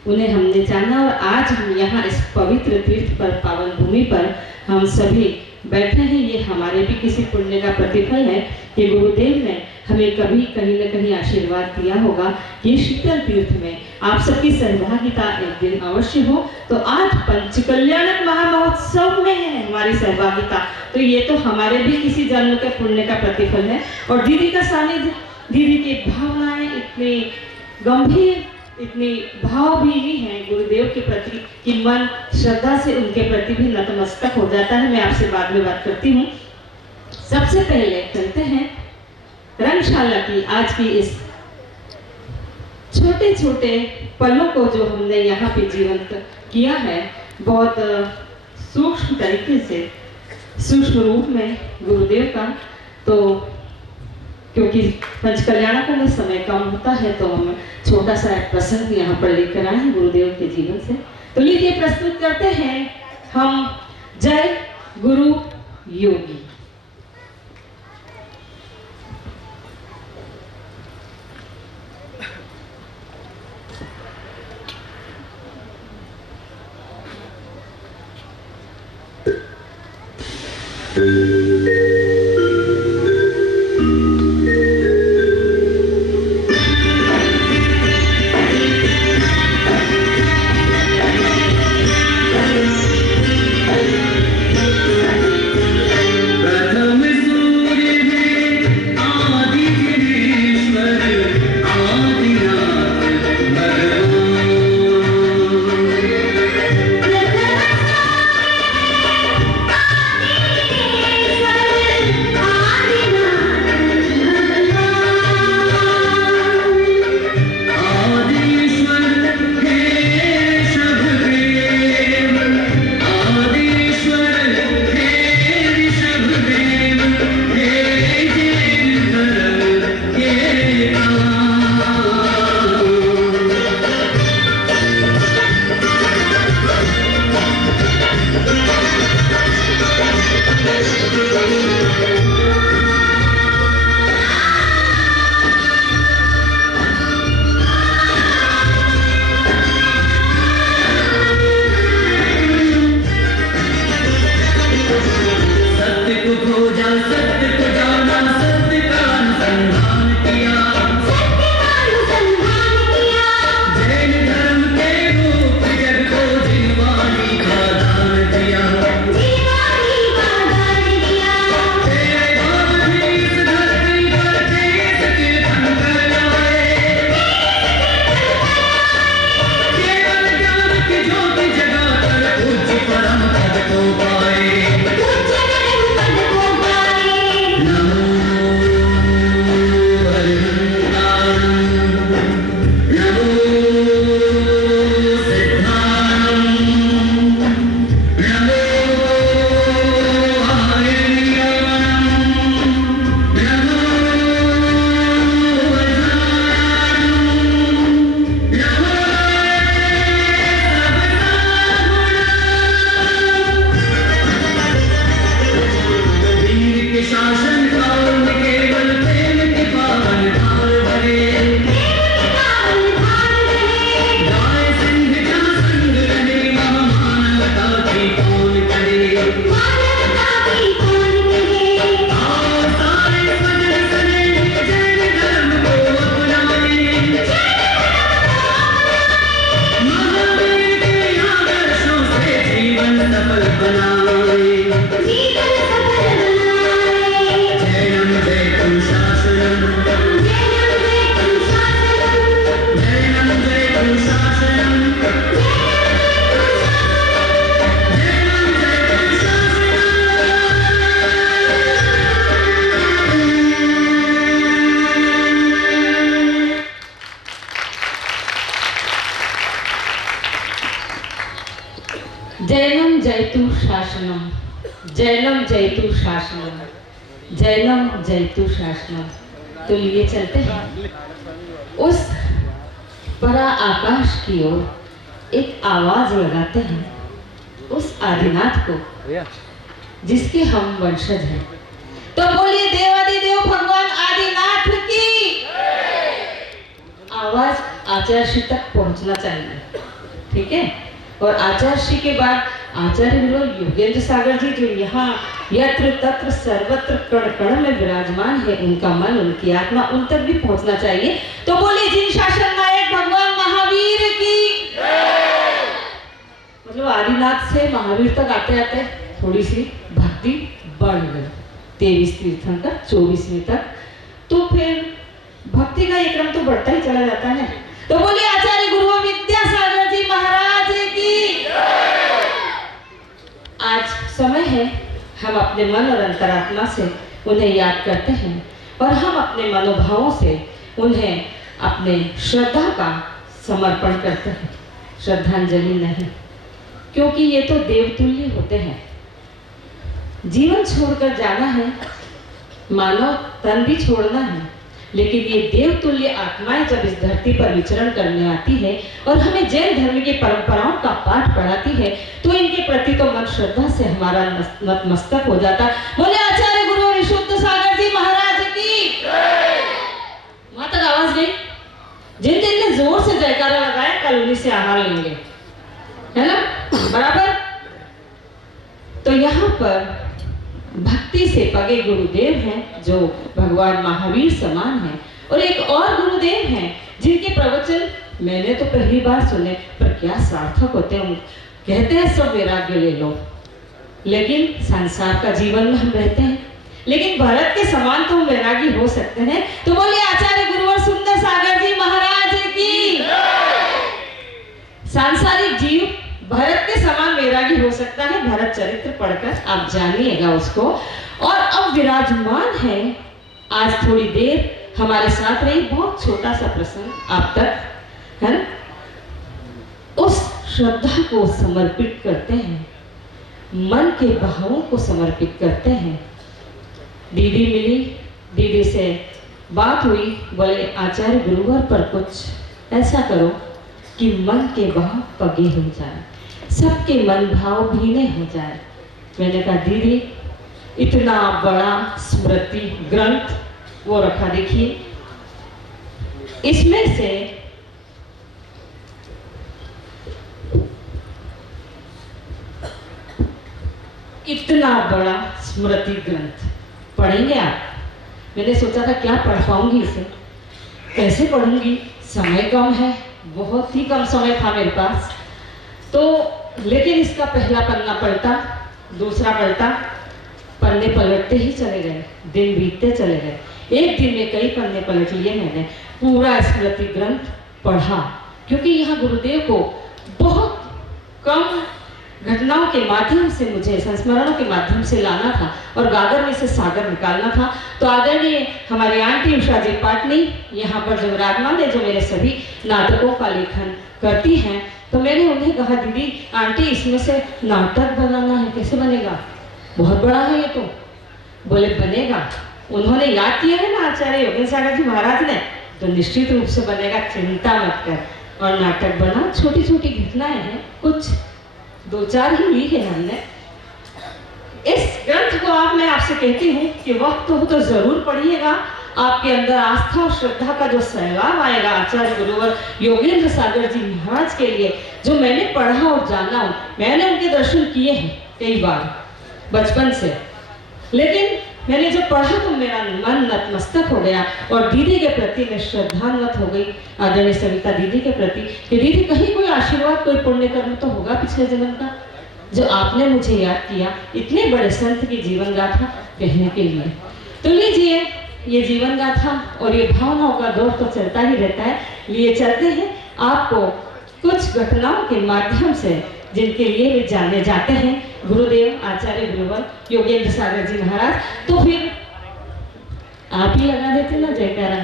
उन्हें हमने जाना। और आज हम यहाँ इस पवित्र तीर्थ पर, पावन भूमि पर हम सभी बैठे हैं, ये हमारे भी किसी पुण्य का प्रतिफल है कि गुरुदेव ने हमें कभी कहीं न कहीं आशीर्वाद दिया होगा। ये शीतल तीर्थ में आप सबकी सहभागिता एक दिन अवश्य हो। तो आज पंचकल्याणक महामहोत्सव में है हमारी सहभागिता, तो ये तो हमारे भी किसी जन्म के पुण्य का प्रतिफल है। और दीदी का सानिध्य, दीदी की भावनाएं इतनी गंभीर, इतनी भावभीनी है गुरुदेव के प्रति कि मन श्रद्धा से उनके प्रति भी नतमस्तक हो जाता है। मैं आपसे बाद में बात करती हूँ। सबसे पहले चलते हैं रंगशाला की आज की इस छोटे छोटे पलों को जो हमने यहाँ पे जीवंत किया है, बहुत सूक्ष्म तरीके से, सूक्ष्म रूप में गुरुदेव का। तो क्योंकि पंचकल्याणकों में समय कम होता है, तो हम छोटा सा एक प्रसंग यहाँ पर लेकर आए हैं गुरुदेव के जीवन से। तो लीजिए प्रस्तुत करते हैं हम जय गुरु योगी। Thank you. जैनम जयतु शासनम, जैनम जयतु शासनम, जैनम जयतु शासनम। तो लिए चलते हैं उस बड़ा आकाश की ओर, एक आवाज लगाते हैं उस आदिनाथ को जिसके हम वंशज हैं। तो बोलिए देवादिदेव भगवान आदिनाथ की आवाज आचार्य श्री तक पहुंचना चाहिए, ठीक है। और आचार्य श्री के बाद आचार्य गुरु योगेंद्र सागर जी जो यहाँ यत्र तत्र सर्वत्र कण कण में विराजमान है, उनका मन उनकी आत्मा उन तक भी पहुंचना चाहिए। तो बोलिए जिन शासन नायक भगवान महावीर की, मतलब आदिनाथ से महावीर तक आते आते थोड़ी सी भक्ति बढ़ गई, 23 तीर्थंकर 24वें तक। तो फिर भक्ति का ये क्रम तो बढ़ता ही चला जाता है। तो बोलिए आचार्य गुरु विद्यासागर जी महाराज की। आज समय है हम अपने मन और अंतरात्मा से उन्हें याद करते हैं और हम अपने मनोभावों से उन्हें अपने श्रद्धा का समर्पण करते हैं, श्रद्धांजलि नहीं, क्योंकि ये तो देवतुल्य होते हैं। जीवन छोड़कर जाना है, मानव तन भी छोड़ना है, लेकिन ये देवतुल्य आत्माएं जब इस धरती पर विचरण करने आती है और हमें जैन धर्म की परंपराओं का पाठ पढ़ाती है, तो इनके प्रति तो मन श्रद्धा से हमारा नतमस्तक हो जाता। बोले आचार्य गुरु विशुद्ध सागर जी महाराज की। वहां तक आवाज गई? जिन जिन ने जोर से जयकारा लगाया कल उन्हीं से आहार लेंगे, है ना, बराबर। तो यहाँ पर भक्ति से पगे गुरुदेव हैं जो भगवान महावीर समान हैं, और एक और गुरुदेव हैं जिनके प्रवचन मैंने तो पहली बार सुने, पर क्या सार्थक होते हैं। कहते हैं सब वैराग्य ले लो, लेकिन संसार का जीवन में हम रहते हैं, लेकिन भारत के समान तो हम वैरागी हो सकते हैं। तो बोलिए आचार्य गुरुवर सुंदर सागर जी महाराज की। सांसारिक जीव भरत के समान वैरागी हो सकता है, भरत चरित्र पढ़कर आप जानिएगा उसको। और अब विराजमान है, आज थोड़ी देर हमारे साथ रही, बहुत छोटा सा प्रसंग आप तक, है ना। उस श्रद्धा को समर्पित करते हैं, मन के भावों को समर्पित करते हैं। दीदी मिली, दीदी से बात हुई, बोले आचार्य गुरुवर पर कुछ ऐसा करो कि मन के भाव पगे हो जाए, सबके मन भाव भीने हो जाए। मैंने कहा दीदी इतना बड़ा स्मृति ग्रंथ वो रखा, देखिए इसमें से इतना बड़ा स्मृति ग्रंथ पढ़ेंगे आप। मैंने सोचा था क्या पढ़ पाऊंगी इसे, कैसे पढ़ूंगी, समय कम है, बहुत ही कम समय था मेरे पास। तो लेकिन इसका पहला पन्ना पलटा, दूसरा पलटा, पन्ने पलटते ही चले गए, दिन बीतते चले गए। एक दिन में कई पन्ने पलट लिए मैंने, पूरा स्मृति ग्रंथ पढ़ा, क्योंकि यहाँ गुरुदेव को बहुत कम घटनाओं के माध्यम से, मुझे संस्मरणों के माध्यम से लाना था और गागर में से सागर निकालना था। तो आदरणीय हमारी आंटी उषा जी पाटनी यहाँ पर जो विराजमान है, जो मेरे सभी नाटकों का लेखन करती हैं, तो मैंने उन्हें कहा दीदी आंटी इसमें से नाटक बनाना है, कैसे बनेगा, बहुत बड़ा है ये तो। बोले बनेगा, उन्होंने याद किया है ना आचार्य योगेंद्र सागर जी महाराज ने, तो निश्चित रूप से बनेगा, चिंता मत कर। और नाटक बना, छोटी छोटी घटनाएं हैं, कुछ 2-4 ही ली है हमने। इस ग्रंथ को आप, मैं आपसे कहती हूँ कि वक्त हो तो जरूर पढ़िएगा, आपके अंदर आस्था और श्रद्धा का जो सैलाब आएगा आचार्य गुरुवर योगेंद्र सागर जी महाराज के लिए, जो मैंने पढ़ा और जाना हूँ। मैंने उनके दर्शन किए हैं कई बार बचपन से, लेकिन मैंने जब पढ़ा तो मेरा मन नतमस्तक हो गया और दीदी के प्रति मैं श्रद्धान्वित हो गई, आदरणीय सविता दीदी के प्रति, कि दीदी कहीं कोई आशीर्वाद, कोई पुण्य कर्म तो होगा पिछले जन्म का, जो आपने मुझे याद किया इतने बड़े संत की जीवन गाथा कहने के लिए। तो लीजिए ये जीवन गाथा और ये भावनाओं का दौर तो चलता ही रहता है, लिए चलते हैं आपको कुछ घटनाओं के माध्यम से, जिनके लिए वे जाने जाते हैं गुरुदेव आचार्य गुरुवर योगेंद्र सागर जी महाराज। तो फिर आप ही लगा देते ना जयकारा,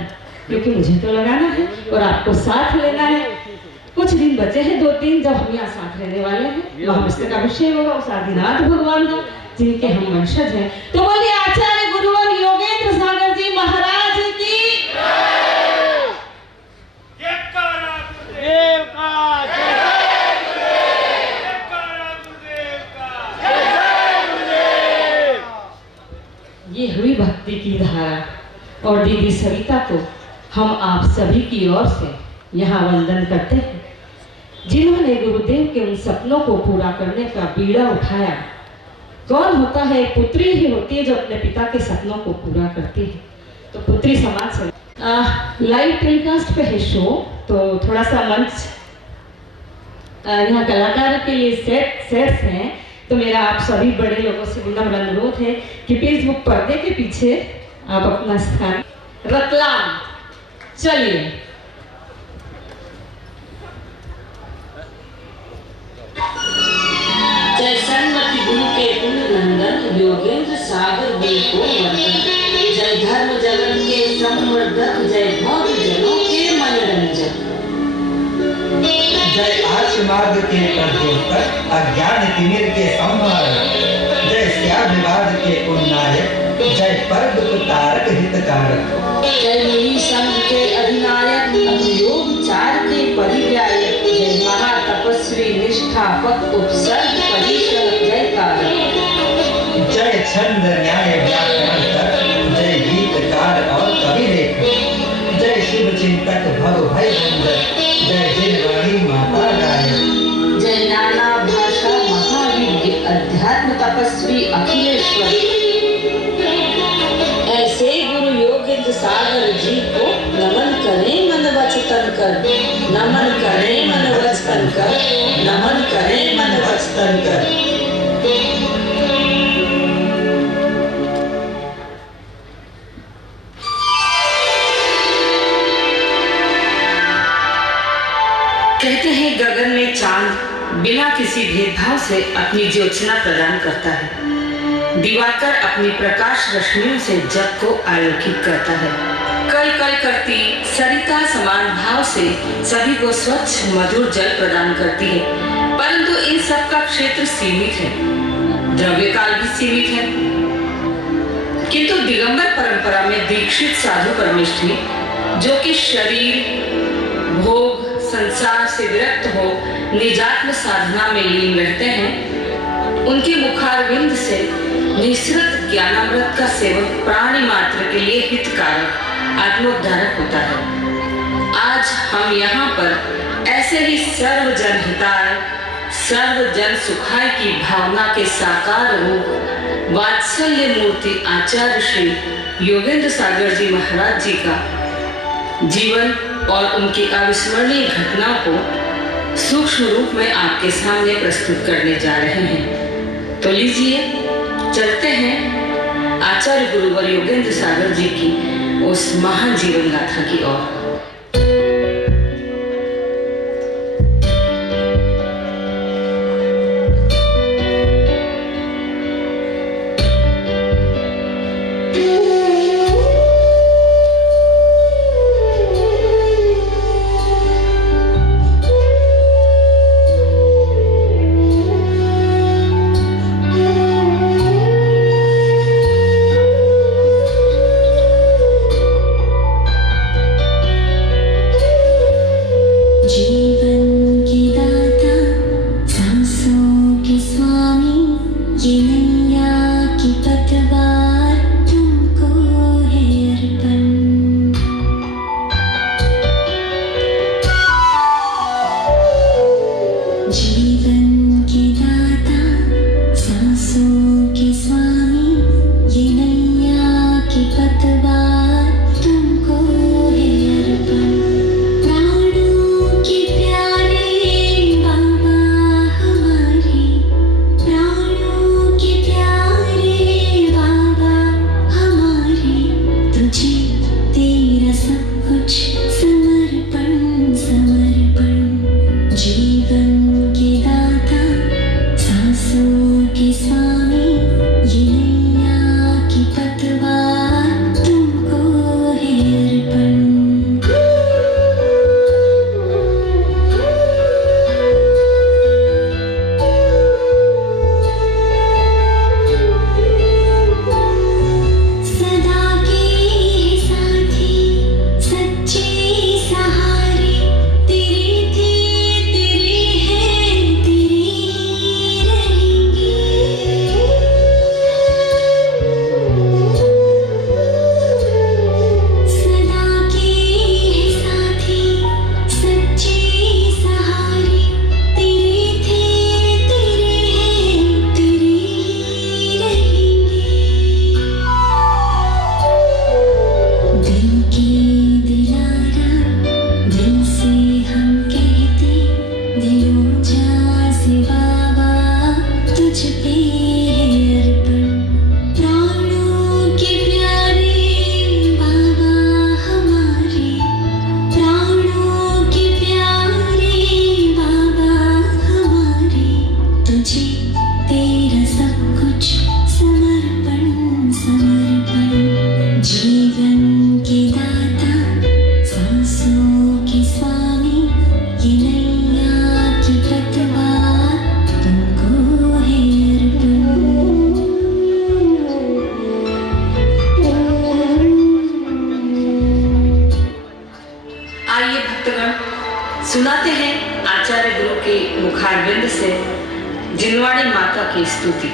क्योंकि मुझे तो लगाना है और आपको साथ लेना है। कुछ दिन बचे हैं, 2-3, जब हम यहाँ साथ रहने वाले हैं। महापुस्तक का विषय होगा उस आदिनाथ भगवान का, जिनके हम वंशज हैं। तो बोलिए आचार्य गुरुवर योगेंद्र सागर जी महाराज की ये हुई भक्ति की धारा। और दीदी सविता को हम आप सभी की ओर से यहाँ वंदन करते हैं, जिन्होंने गुरुदेव के उन सपनों को पूरा करने का बीड़ा उठाया। कौन होता है? पुत्री ही होती है जो अपने पिता के सपनों को पूरा करती है। तो पुत्री समाज से लाइव टेलीकास्ट पे है शो, तो थोड़ा सा मंच यहाँ कलाकारों के लिए सेट्स हैं। तो मेरा आप सभी बड़े लोगों से विनम्र अनुरोध है कि प्लीज वो पर्दे के पीछे आप अपना स्थान रतलाम। चलिए जय सन्मति गुरु के पुण्यनंदन योगेंद्र सागर गुरु को वंदन। जय धर्म जगत के संवर्धक, जय भक्त जनों के मनोरंजन। जय आर्ष मार्ग के प्रद्योतक, अज्ञान तिमिर के संहारक, जय श्यामवाद के उन्नायक, जय पर्वत तारक हितकारक। जय मुनि संघ के अधिनायक, अभियोग चार के परिव्यायक, जय महातपस्वी निष्ठापक उपसर्ग परिश्रम जयकारक। जय छंद न्याय व्याकरण तक, जय गीतकार और कवि लेखक, जय शुभ चिंतक भव भय बंधक, जय जिनवाणी माता गायक। जय नाना भाषा महाविज्ञ अध्यात्म तपस्वी अखिलेश्वर। ऐसे गुरु योगेंद्र सागर जी को नमन करें मन वचन कर, नमन करें मन वचन कर, नमन करें मन वचन कर। कहते हैं गगन में चांद बिना किसी भेदभाव से अपनी ज्योत्सना प्रदान करता है। दिवाकर अपनी प्रकाश रश्मियों से जग को आलोकित करता है। कल कल करती सरिता समान भाव से सभी को स्वच्छ मधुर जल प्रदान करती है। परंतु इन सब का क्षेत्र सीमित है, द्रव्य काल भी सीमित है। किंतु दिगंबर परंपरा में दीक्षित साधु परमेष्ठी, जो कि शरीर भोग संसार से विरक्त हो निजात्म साधना में लीन रहते हैं, उनके मुखारविंद से निःसृत ज्ञानामृत का सेवन प्राणी मात्र के लिए हितकारक आत्मोद्धारक होता है। आज हम यहाँ पर ऐसे ही सर्वजन हिताय सर्वजन सुखाय की भावना के साकार रूप वात्सल्य मूर्ति आचार्य श्री योगेंद्र सागर जी महाराज जी का जीवन और उनकी अविस्मरणीय घटनाओं को सूक्ष्म रूप में आपके सामने प्रस्तुत करने जा रहे हैं। तो लीजिए चलते हैं आचार्य गुरुवर योगेंद्र सागर जी की उस महान जीवन गाथा की ओर। जीवन के दाता मुखारविंद से जिनवाणी माता की स्तुति।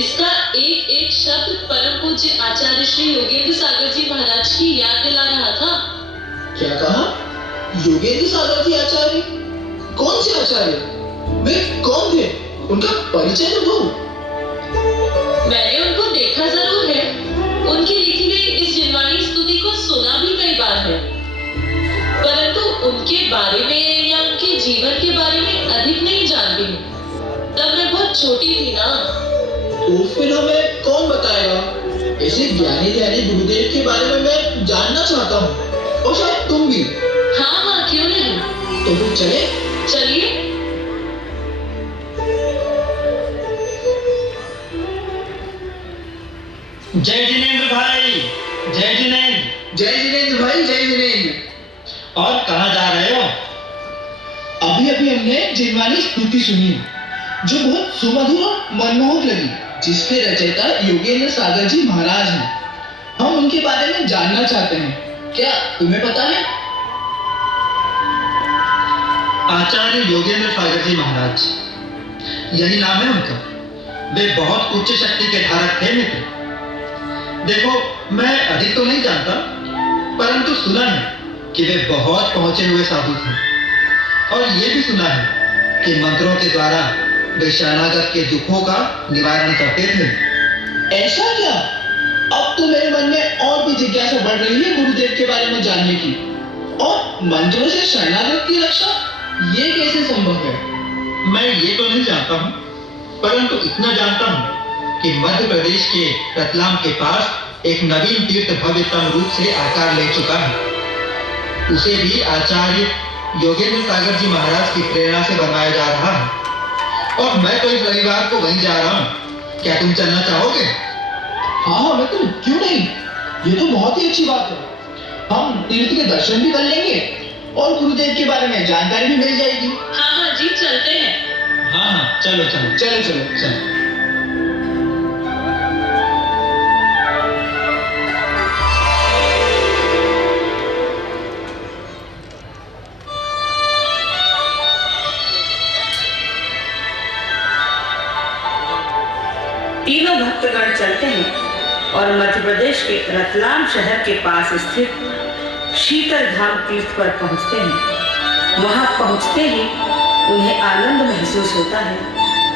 इसका एक एक शब्द परम पूज्य आचार्य श्री योगेंद्र सागर जी महाराज की याद दिला रहा था। क्या कहा? योगेंद्र सागर जी आचार्य? कौन से आचार्य? वे कौन थे? उनका परिचय तो दो। मैंने उनको देखा जरूर है, उनकी लिखी गई इस जिनवाणी स्तुति को सुना भी कई बार है, परंतु उनके बारे में या उनके जीवन के बारे में अधिक नहीं जानती हूँ। तब मैं बहुत छोटी थी ना। तो फिर हमें कौन बताएगा? ऐसे ज्ञानी ध्यानी गुरुदेव के बारे में मैं जानना चाहता हूँ, और शायद तुम भी। हाँ हाँ, क्यों नहीं। तो फिर चले? चलिए। जय जिनेंद्र भाई, जय जिनेंद्र। जय जिनेंद्र भाई, जय जिनेंद्र। और कहाँ जा रहे हो? अभी अभी हमने जिनवाणी स्तुति सुनी, जो बहुत सुमधुर और मनमोहक लगी, जिसके रचयिता योगेंद्र सागर जी महाराज हैं। हम उनके बारे में जानना चाहते हैं, क्या तुम्हें पता है? आचार्य योगेंद्र सागर जी महाराज, यही नाम है उनका। वे बहुत उच्च शक्ति के धारक थे मित्र। देखो, मैं अधिक तो नहीं जानता, परंतु सुना है कि वे बहुत पहुंचे हुए साधु थे, और ये भी सुना है कि मंत्रों के द्वारा वे शरणागत के दुखों का निवारण करते थे। ऐसा क्या? अब तो मेरे मन में और भी जिज्ञासा बढ़ रही है गुरुदेव के बारे में जानने की। और मंत्रों से शरणागत की रक्षा, ये कैसे संभव है? मैं ये तो नहीं जानता हूँ, परंतु इतना जानता हूँ कि मध्य प्रदेश के रतलाम के पास एक नवीन तीर्थ भव्यतम रूप से आकार ले चुका है। उसे भी आचार्य योगेंद्र सागर जी महाराज की प्रेरणा से बनवाया जा रहा है, और मैं तो इस रविवार को वहीं जा रहा हूँ। क्या तुम चलना चाहोगे? हाँ मित्र, क्यों नहीं? ये तो बहुत ही अच्छी बात है। हम तीर्थ के दर्शन भी कर लेंगे और गुरुदेव के बारे में जानकारी भी मिल जाएगी। हाँ हाँ जी, चलते हैं। हाँ हाँ, चलो चलो चलो चलो चलो। तीनों भक्तगण चलते हैं और मध्य प्रदेश के रतलाम शहर के पास स्थित शीतल धाम तीर्थ पर पहुंचते हैं। वहां पहुंचते ही उन्हें आनंद महसूस होता है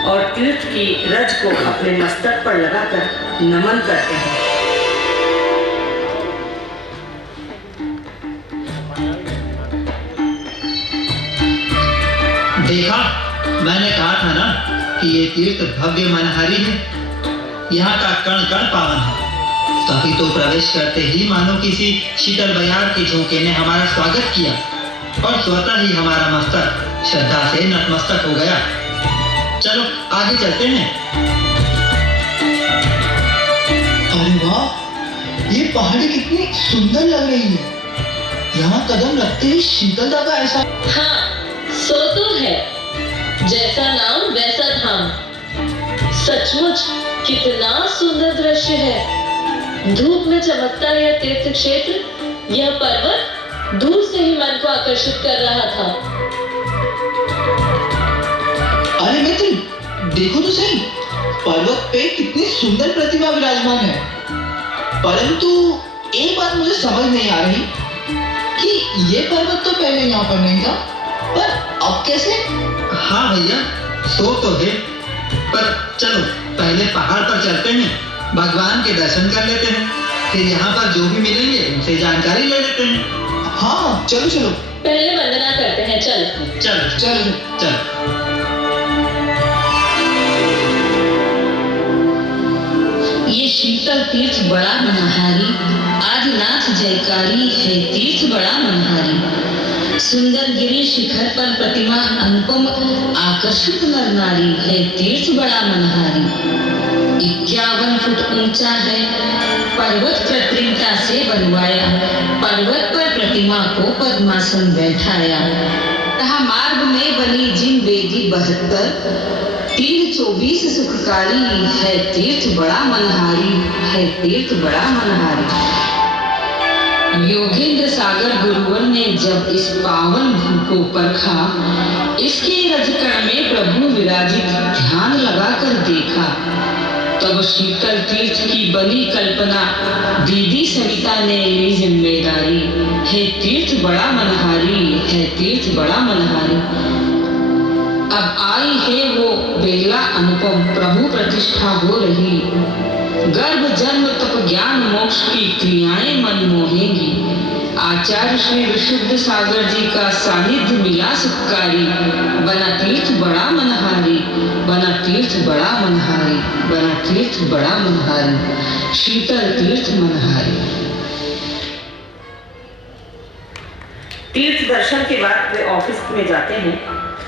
और तीर्थ की रज को अपने मस्तक पर लगाकर नमन करते हैं। देखा, मैंने कहा था ना कि ये तीर्थ भव्य मनहारी है। यहाँ का कण कण पावन है। तभी तो प्रवेश करते ही मानो किसी शीतल बयार के झोंके ने हमारा स्वागत किया। और स्वतः ही हमारा मस्तक श्रद्धा से नतमस्तक हो गया। चलो आगे चलते हैं। अरे वाह, ये पहाड़ी कितनी सुंदर लग रही है। यहाँ कदम रखते ही शीतलता का एहसास। हाँ, सो तो है। जैसा नाम वैसा धाम। सचमुच कितना सुंदर दृश्य है। धूप में चमकता यह तीर्थ क्षेत्र, यह पर्वत दूर से ही मन को आकर्षित कर रहा था। अरे मित्र, देखो तो सही, पर्वत पे कितनी सुंदर प्रतिमा विराजमान है। परंतु एक बात मुझे समझ नहीं आ रही कि ये पर्वत तो पहले यहाँ पर नहीं था, पर अब कैसे? हाँ भैया, सो तो है, पर चलो पहले पहाड़ पर चलते हैं, भगवान के दर्शन कर लेते हैं, फिर यहाँ पर जो भी मिलेंगे उनसे जानकारी ले लेते हैं। हाँ चलो चलो, पहले वंदना करते हैं। चल चल चलो चल। ये शीतल तीर्थ बड़ा मनहारी, आदिनाथ जयकारी है तीर्थ बड़ा मनहारी। सुंदर गिरि शिखर पर प्रतिमा अनुपम आकर्षित नर नारी है तीर्थ बड़ा मनहारी। 51 फुट ऊंचा है, पर्वत कृत्रिमता से बनवाया, पर्वत पर प्रतिमा को पद्मासन बैठाया। कहा मार्ग में बनी जिन वेदी 72, 324 सुखकारी है तीर्थ बड़ा मनहारी, है तीर्थ बड़ा मनहारी। योगेंद्र सागर गुरुवर ने जब इस पावन भू को परखा, इसके रजकण में प्रभु विराजित ध्यान लगाकर देखा, तब शीतल तीर्थ की बनी कल्पना दीदी सविता ने ली जिम्मेदारी, है तीर्थ बड़ा मनहारी, है तीर्थ बड़ा मनहारी। अब आई है वो बेला अनुपम, प्रभु प्रतिष्ठा हो रही, गर्भ जन्म तप ज्ञान मोक्ष की क्रियाएं मन मोहेंगी। आचार्य श्री विशुद्ध सागर जी का सानिध्य मिला सुखकारी, बना तीर्थ बड़ा मनहारी, बना तीर्थ बड़ा मनहारी, बना तीर्थ बड़ा मनहारी, शीतल तीर्थ मनहारी। तीर्थ दर्शन के बाद वे ऑफिस में जाते हैं।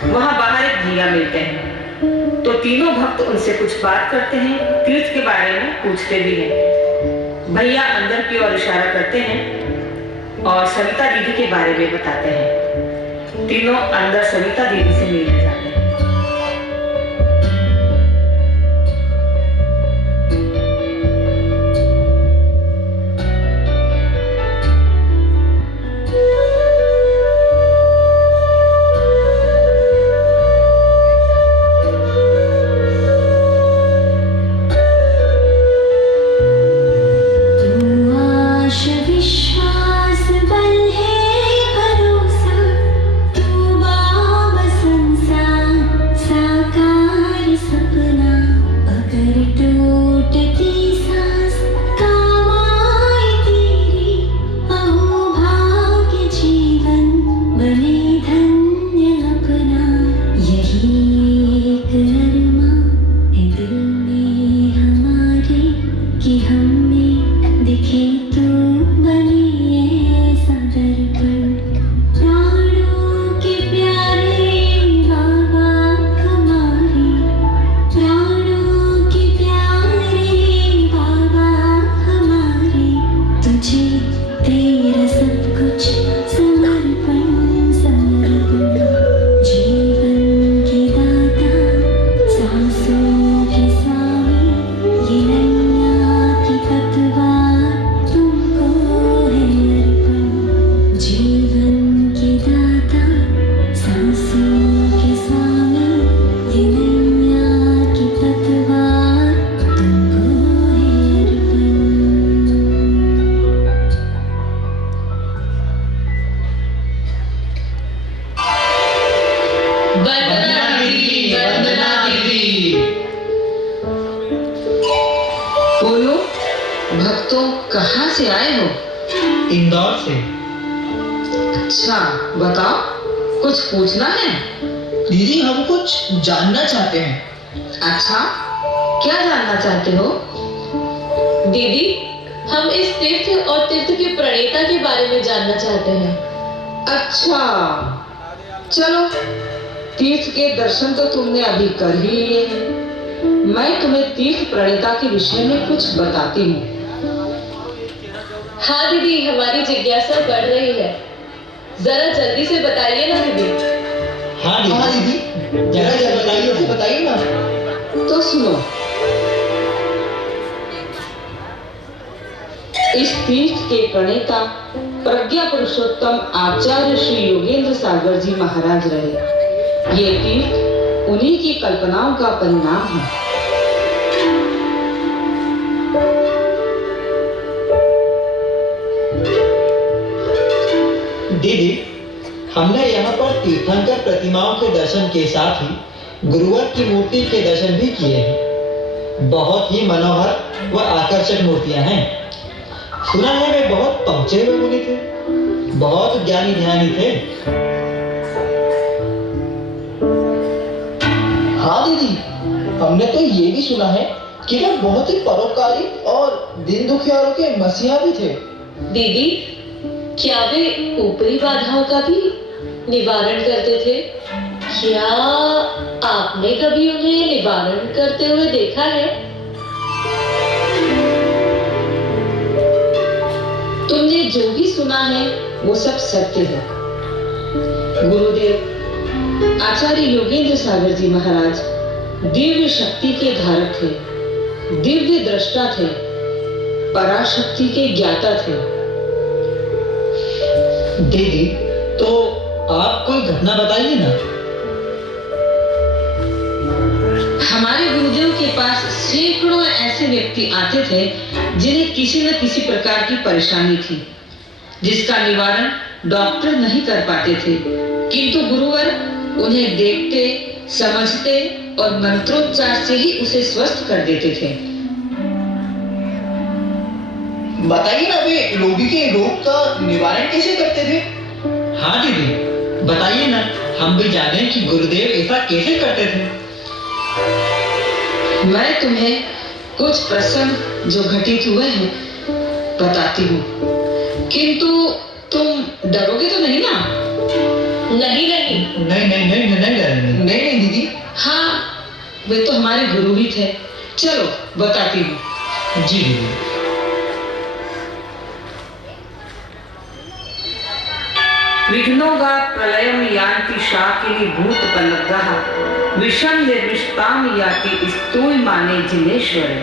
वहाँ बाहर एक भैया मिलते हैं, तो तीनों भक्त उनसे कुछ बात करते हैं, तीर्थ के बारे में पूछते भी हैं। भैया अंदर की ओर इशारा करते हैं और सविता दीदी के बारे में बताते हैं। तीनों अंदर सविता दीदी से मिलने जाते हैं। कहाँ से आए हो? इंदौर से। अच्छा बताओ, कुछ पूछना है? दीदी हम कुछ जानना चाहते हैं। अच्छा, क्या जानना चाहते हो? दीदी, हम इस तीर्थ और तीर्थ के प्रणेता के बारे में जानना चाहते हैं। अच्छा, चलो, तीर्थ के दर्शन तो तुमने अभी कर ही लिए हैं। मैं तुम्हें तीर्थ प्रणेता के विषय में कुछ बताती हूँ। हाँ दीदी, हमारी जिज्ञासा बढ़ रही है, जरा जल्दी से बताइए ना दीदी। हाँ दीदी, जरा बताइए ना। तो सुनो, इस तीर्थ के प्रणेता प्रज्ञा पुरुषोत्तम आचार्य श्री योगेंद्र सागर जी महाराज रहे। ये तीर्थ उन्हीं की कल्पनाओं का परिणाम है। दीदी, हमने यहाँ पर तीर्थंकर प्रतिमाओं के दर्शन के साथ ही गुरुवर की मूर्ति के दर्शन भी किए हैं। बहुत ही मनोहर व आकर्षक मूर्तियां हैं। सुना है वे बहुत पहुंचे हुए मुनि थे, बहुत ज्ञानी ध्यानी थे। हाँ दीदी, हमने तो ये भी सुना है कि वे बहुत ही परोपकारी और दीन दुखियारों के मसीहा भी थे। दीदी, क्या वे ऊपरी बाधाओं का भी निवारण करते थे? क्या आपने कभी उन्हें निवारण करते हुए देखा है? तुमने जो भी सुना है वो सब सत्य है। गुरुदेव आचार्य योगेंद्र सागर जी महाराज दिव्य शक्ति के धारक थे, दिव्य दृष्टा थे, पराशक्ति के ज्ञाता थे। दीदी, तो आप कोई घटना बताइए ना। हमारे गुरुदेव के पास सैकड़ों ऐसे व्यक्ति आते थे जिन्हें किसी न किसी प्रकार की परेशानी थी, जिसका निवारण डॉक्टर नहीं कर पाते थे, किंतु गुरुवर उन्हें देखते, समझते और मंत्रोच्चार से ही उसे स्वस्थ कर देते थे। बताइए ना, वे रोगी के रोग का निवारण कैसे करते थे? हाँ दीदी, बताइए ना, हम भी जाने कि गुरुदेव ऐसा कैसे करते थे। मैं तुम्हें कुछ प्रसंग जो घटित हुए हैं बताती हूँ, किंतु तुम डरोगे तो नहीं ना? नहीं नहीं। नहीं नहीं नहीं नहीं नहीं नहीं दीदी। हाँ, वे तो हमारे गुरु ही थे। चलो बताती हूँ। जी दीदी। विघ्नोगा प्रलयम यान्ति शाकिनी भूत बलग्गाः विषम निर्विष्टाम याति स्तूयमाने जिनेश्वरे।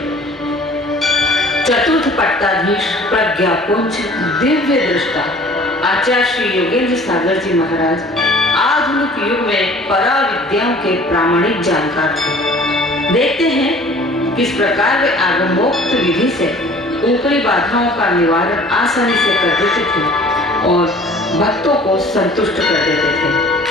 चतुर्थ पट्टाधीश प्रज्ञा पुंज दिव्य दृष्टा आचार्य श्री योगेंद्र सागर जी महाराज आधुनिक युग में परा विद्याओं के प्रामाणिक जानकार थे। देखते हैं किस प्रकार वे आगमोक्त विधि से ऊपरी बाधाओं का निवारण आसानी से कर देते थे और भक्तों को संतुष्ट कर देते थे।